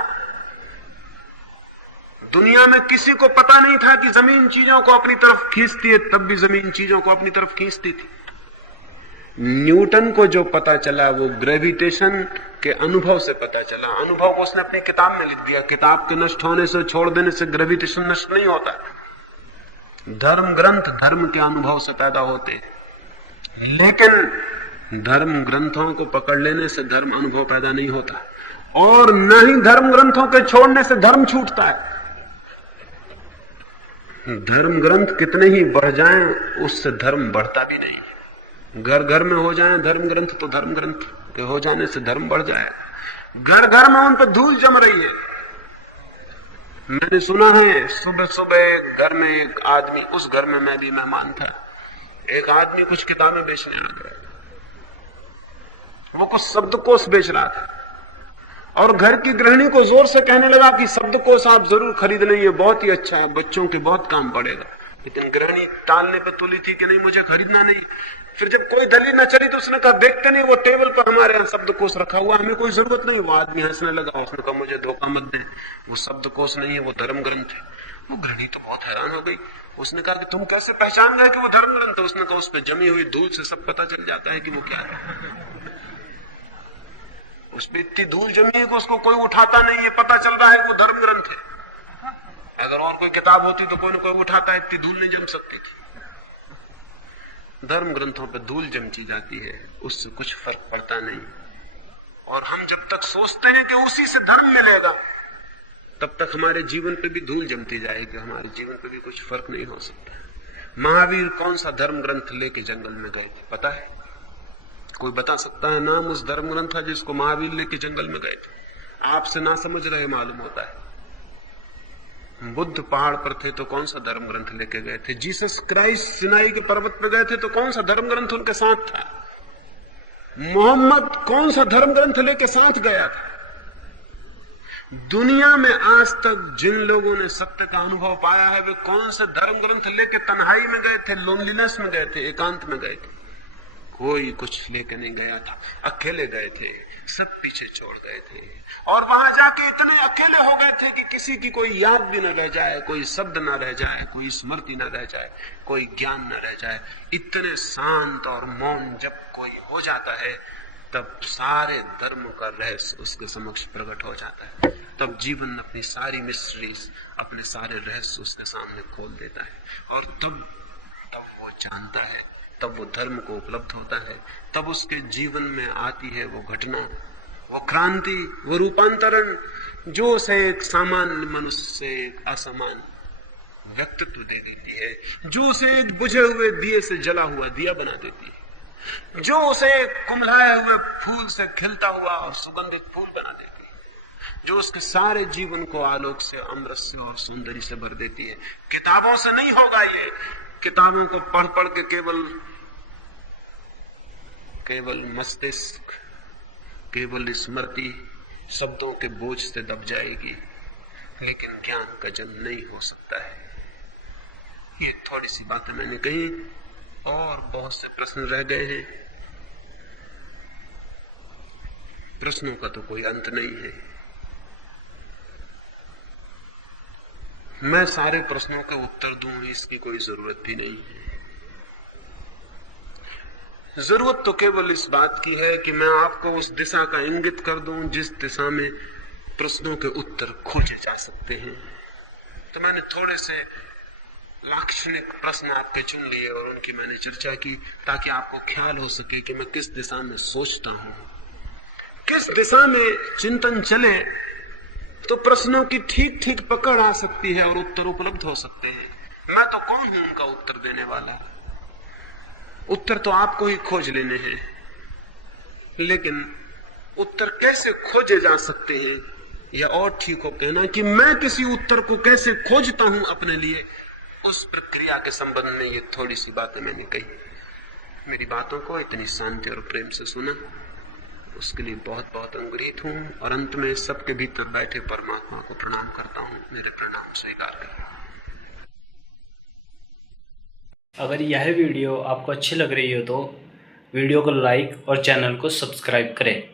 दुनिया में किसी को पता नहीं था कि जमीन चीजों को अपनी तरफ खींचती है, तब भी जमीन चीजों को अपनी तरफ खींचती थी। न्यूटन को जो पता चला वो ग्रेविटेशन के अनुभव से पता चला। अनुभव को उसने अपनी किताब में लिख दिया। किताब के नष्ट होने से, छोड़ देने से ग्रेविटेशन नष्ट नहीं होता। धर्म ग्रंथ धर्म के अनुभव से पैदा होते, लेकिन धर्म ग्रंथों को पकड़ लेने से धर्म अनुभव पैदा नहीं होता, और न ही धर्म ग्रंथों के छोड़ने से धर्म छूटता है। धर्म ग्रंथ कितने ही बढ़ जाएं, उससे धर्म बढ़ता भी नहीं। घर घर में हो जाएं धर्म ग्रंथ, तो धर्म ग्रंथ के हो जाने से धर्म बढ़ जाए। घर घर में उन पर धूल जम रही है। मैंने सुना है सुबह सुबह घर में एक आदमी, उस घर में मैं भी मेहमान था, एक आदमी कुछ किताबें बेचने आ गया। वो कुछ शब्दकोश बेच रहा था और घर की गृहिणी को जोर से कहने लगा कि शब्दकोश आप जरूर खरीद लें, ये बहुत ही अच्छा है, बच्चों के बहुत काम पड़ेगा। लेकिन गृहिणी टालने पे तुली थी कि नहीं, मुझे खरीदना नहीं। फिर जब कोई दलील न चली तो उसने कहा देखते नहीं, वो टेबल पर हमारे यहाँ शब्दकोश रखा हुआ, हमें कोई जरूरत नहीं। वो आदमी हंसने लगा, उसने कहा मुझे धोखा मत दें, वो शब्दकोश नहीं है, वो धर्म ग्रंथ है। वो गृहिणी तो बहुत हैरान हो गई। उसने कहा कि तुम कैसे पहचान गए कि वो धर्म ग्रंथ है? उसने कहा उस पर जमी हुई धूल से सब पता चल जाता है कि वो क्या है। उस पर इतनी धूल जमी है कि उसको कोई उठाता नहीं है, पता चल रहा है कि वो धर्म ग्रंथ है। अगर और कोई किताब होती तो कोई न कोई उठाता है, इतनी धूल नहीं जम सकती थी। धर्म ग्रंथों पर धूल जमती जाती है, उससे कुछ फर्क पड़ता नहीं। और हम जब तक सोचते हैं कि उसी से धर्म मिलेगा, तब तक हमारे जीवन पे भी धूल जमती जाएगी, हमारे जीवन पे भी कुछ फर्क नहीं हो सकता। महावीर कौन सा धर्म ग्रंथ लेके जंगल में गए थे, पता है? कोई बता सकता है नाम उस धर्म ग्रंथ था जिसको महावीर लेके जंगल में गए थे? आपसे ना समझ रहे मालूम होता है। बुद्ध पहाड़ पर थे तो कौन सा धर्म ग्रंथ लेके गए थे? जीसस क्राइस्ट सिनाई के पर्वत पर गए थे तो कौन सा धर्म ग्रंथ उनके साथ था? मोहम्मद कौन सा धर्म ग्रंथ लेके साथ गया था? दुनिया में आज तक जिन लोगों ने सत्य का अनुभव पाया है, वे कौन से धर्म ग्रंथ लेके तन्हाई में गए थे, लोनलीनेस में गए थे, एकांत में गए थे? कोई कुछ लेके नहीं गया था, अकेले गए थे, सब पीछे छोड़ गए थे। और वहां जाके इतने अकेले हो गए थे कि किसी की कोई याद भी न रह जाए, कोई शब्द न रह जाए, कोई स्मृति न रह जाए, कोई ज्ञान न रह जाए। इतने शांत और मौन जब कोई हो जाता है, तब सारे धर्म का रहस्य उसके समक्ष प्रकट हो जाता है। तब जीवन अपनी सारी मिस्ट्रीज, अपने सारे रहस्य उसके सामने खोल देता है। और तब वो जानता है, तब वो धर्म को उपलब्ध होता है, तब उसके जीवन में आती है वो घटना, वो क्रांति, वो रूपांतरण, जो उसे एक सामान्य मनुष्य से एक असामान्य व्यक्तित्व दे देती है, जो उसे एक बुझे हुए दिए से जला हुआ दिया बना देती है, जो उसे एक कुम्हलाए हुए फूल से खिलता हुआ और सुगंधित फूल बना देती है, जो उसके सारे जीवन को आलोक से, अमृत से और सौंदर्य से भर देती है। किताबों से नहीं होगा ये। किताबों को पढ़ पढ़ के केवल मस्तिष्क, केवल स्मृति शब्दों के बोझ से दब जाएगी, लेकिन ज्ञान का जन्म नहीं हो सकता है। ये थोड़ी सी बातें मैंने कही, और बहुत से प्रश्न रह गए हैं। प्रश्नों का तो कोई अंत नहीं है। मैं सारे प्रश्नों के उत्तर दूं, इसकी कोई जरूरत भी नहीं है। जरूरत तो केवल इस बात की है कि मैं आपको उस दिशा का इंगित कर दूं जिस दिशा में प्रश्नों के उत्तर खोजे जा सकते हैं। तो मैंने थोड़े से लाक्षणिक प्रश्न आपके चुन लिए और उनकी मैंने चर्चा की, ताकि आपको ख्याल हो सके कि मैं किस दिशा में सोचता हूं, किस दिशा में चिंतन चले तो प्रश्नों की ठीक ठीक पकड़ आ सकती है और उत्तर उपलब्ध हो सकते हैं। मैं तो कौन हूं उनका उत्तर देने वाला? उत्तर तो आपको ही खोज लेने हैं, लेकिन उत्तर कैसे खोजे जा सकते हैं, या और ठीक हो कहना कि मैं किसी उत्तर को कैसे खोजता हूं अपने लिए, उस प्रक्रिया के संबंध में ये थोड़ी सी बातें मैंने कही। मेरी बातों को इतनी शांति और प्रेम से सुना, उसके लिए बहुत बहुत अंगुरीत हूं। और अंत में सबके भीतर बैठे परमात्मा को प्रणाम करता हूं। मेरे प्रणाम स्वीकार करें। अगर यह वीडियो आपको अच्छी लग रही हो तो वीडियो को लाइक और चैनल को सब्सक्राइब करें।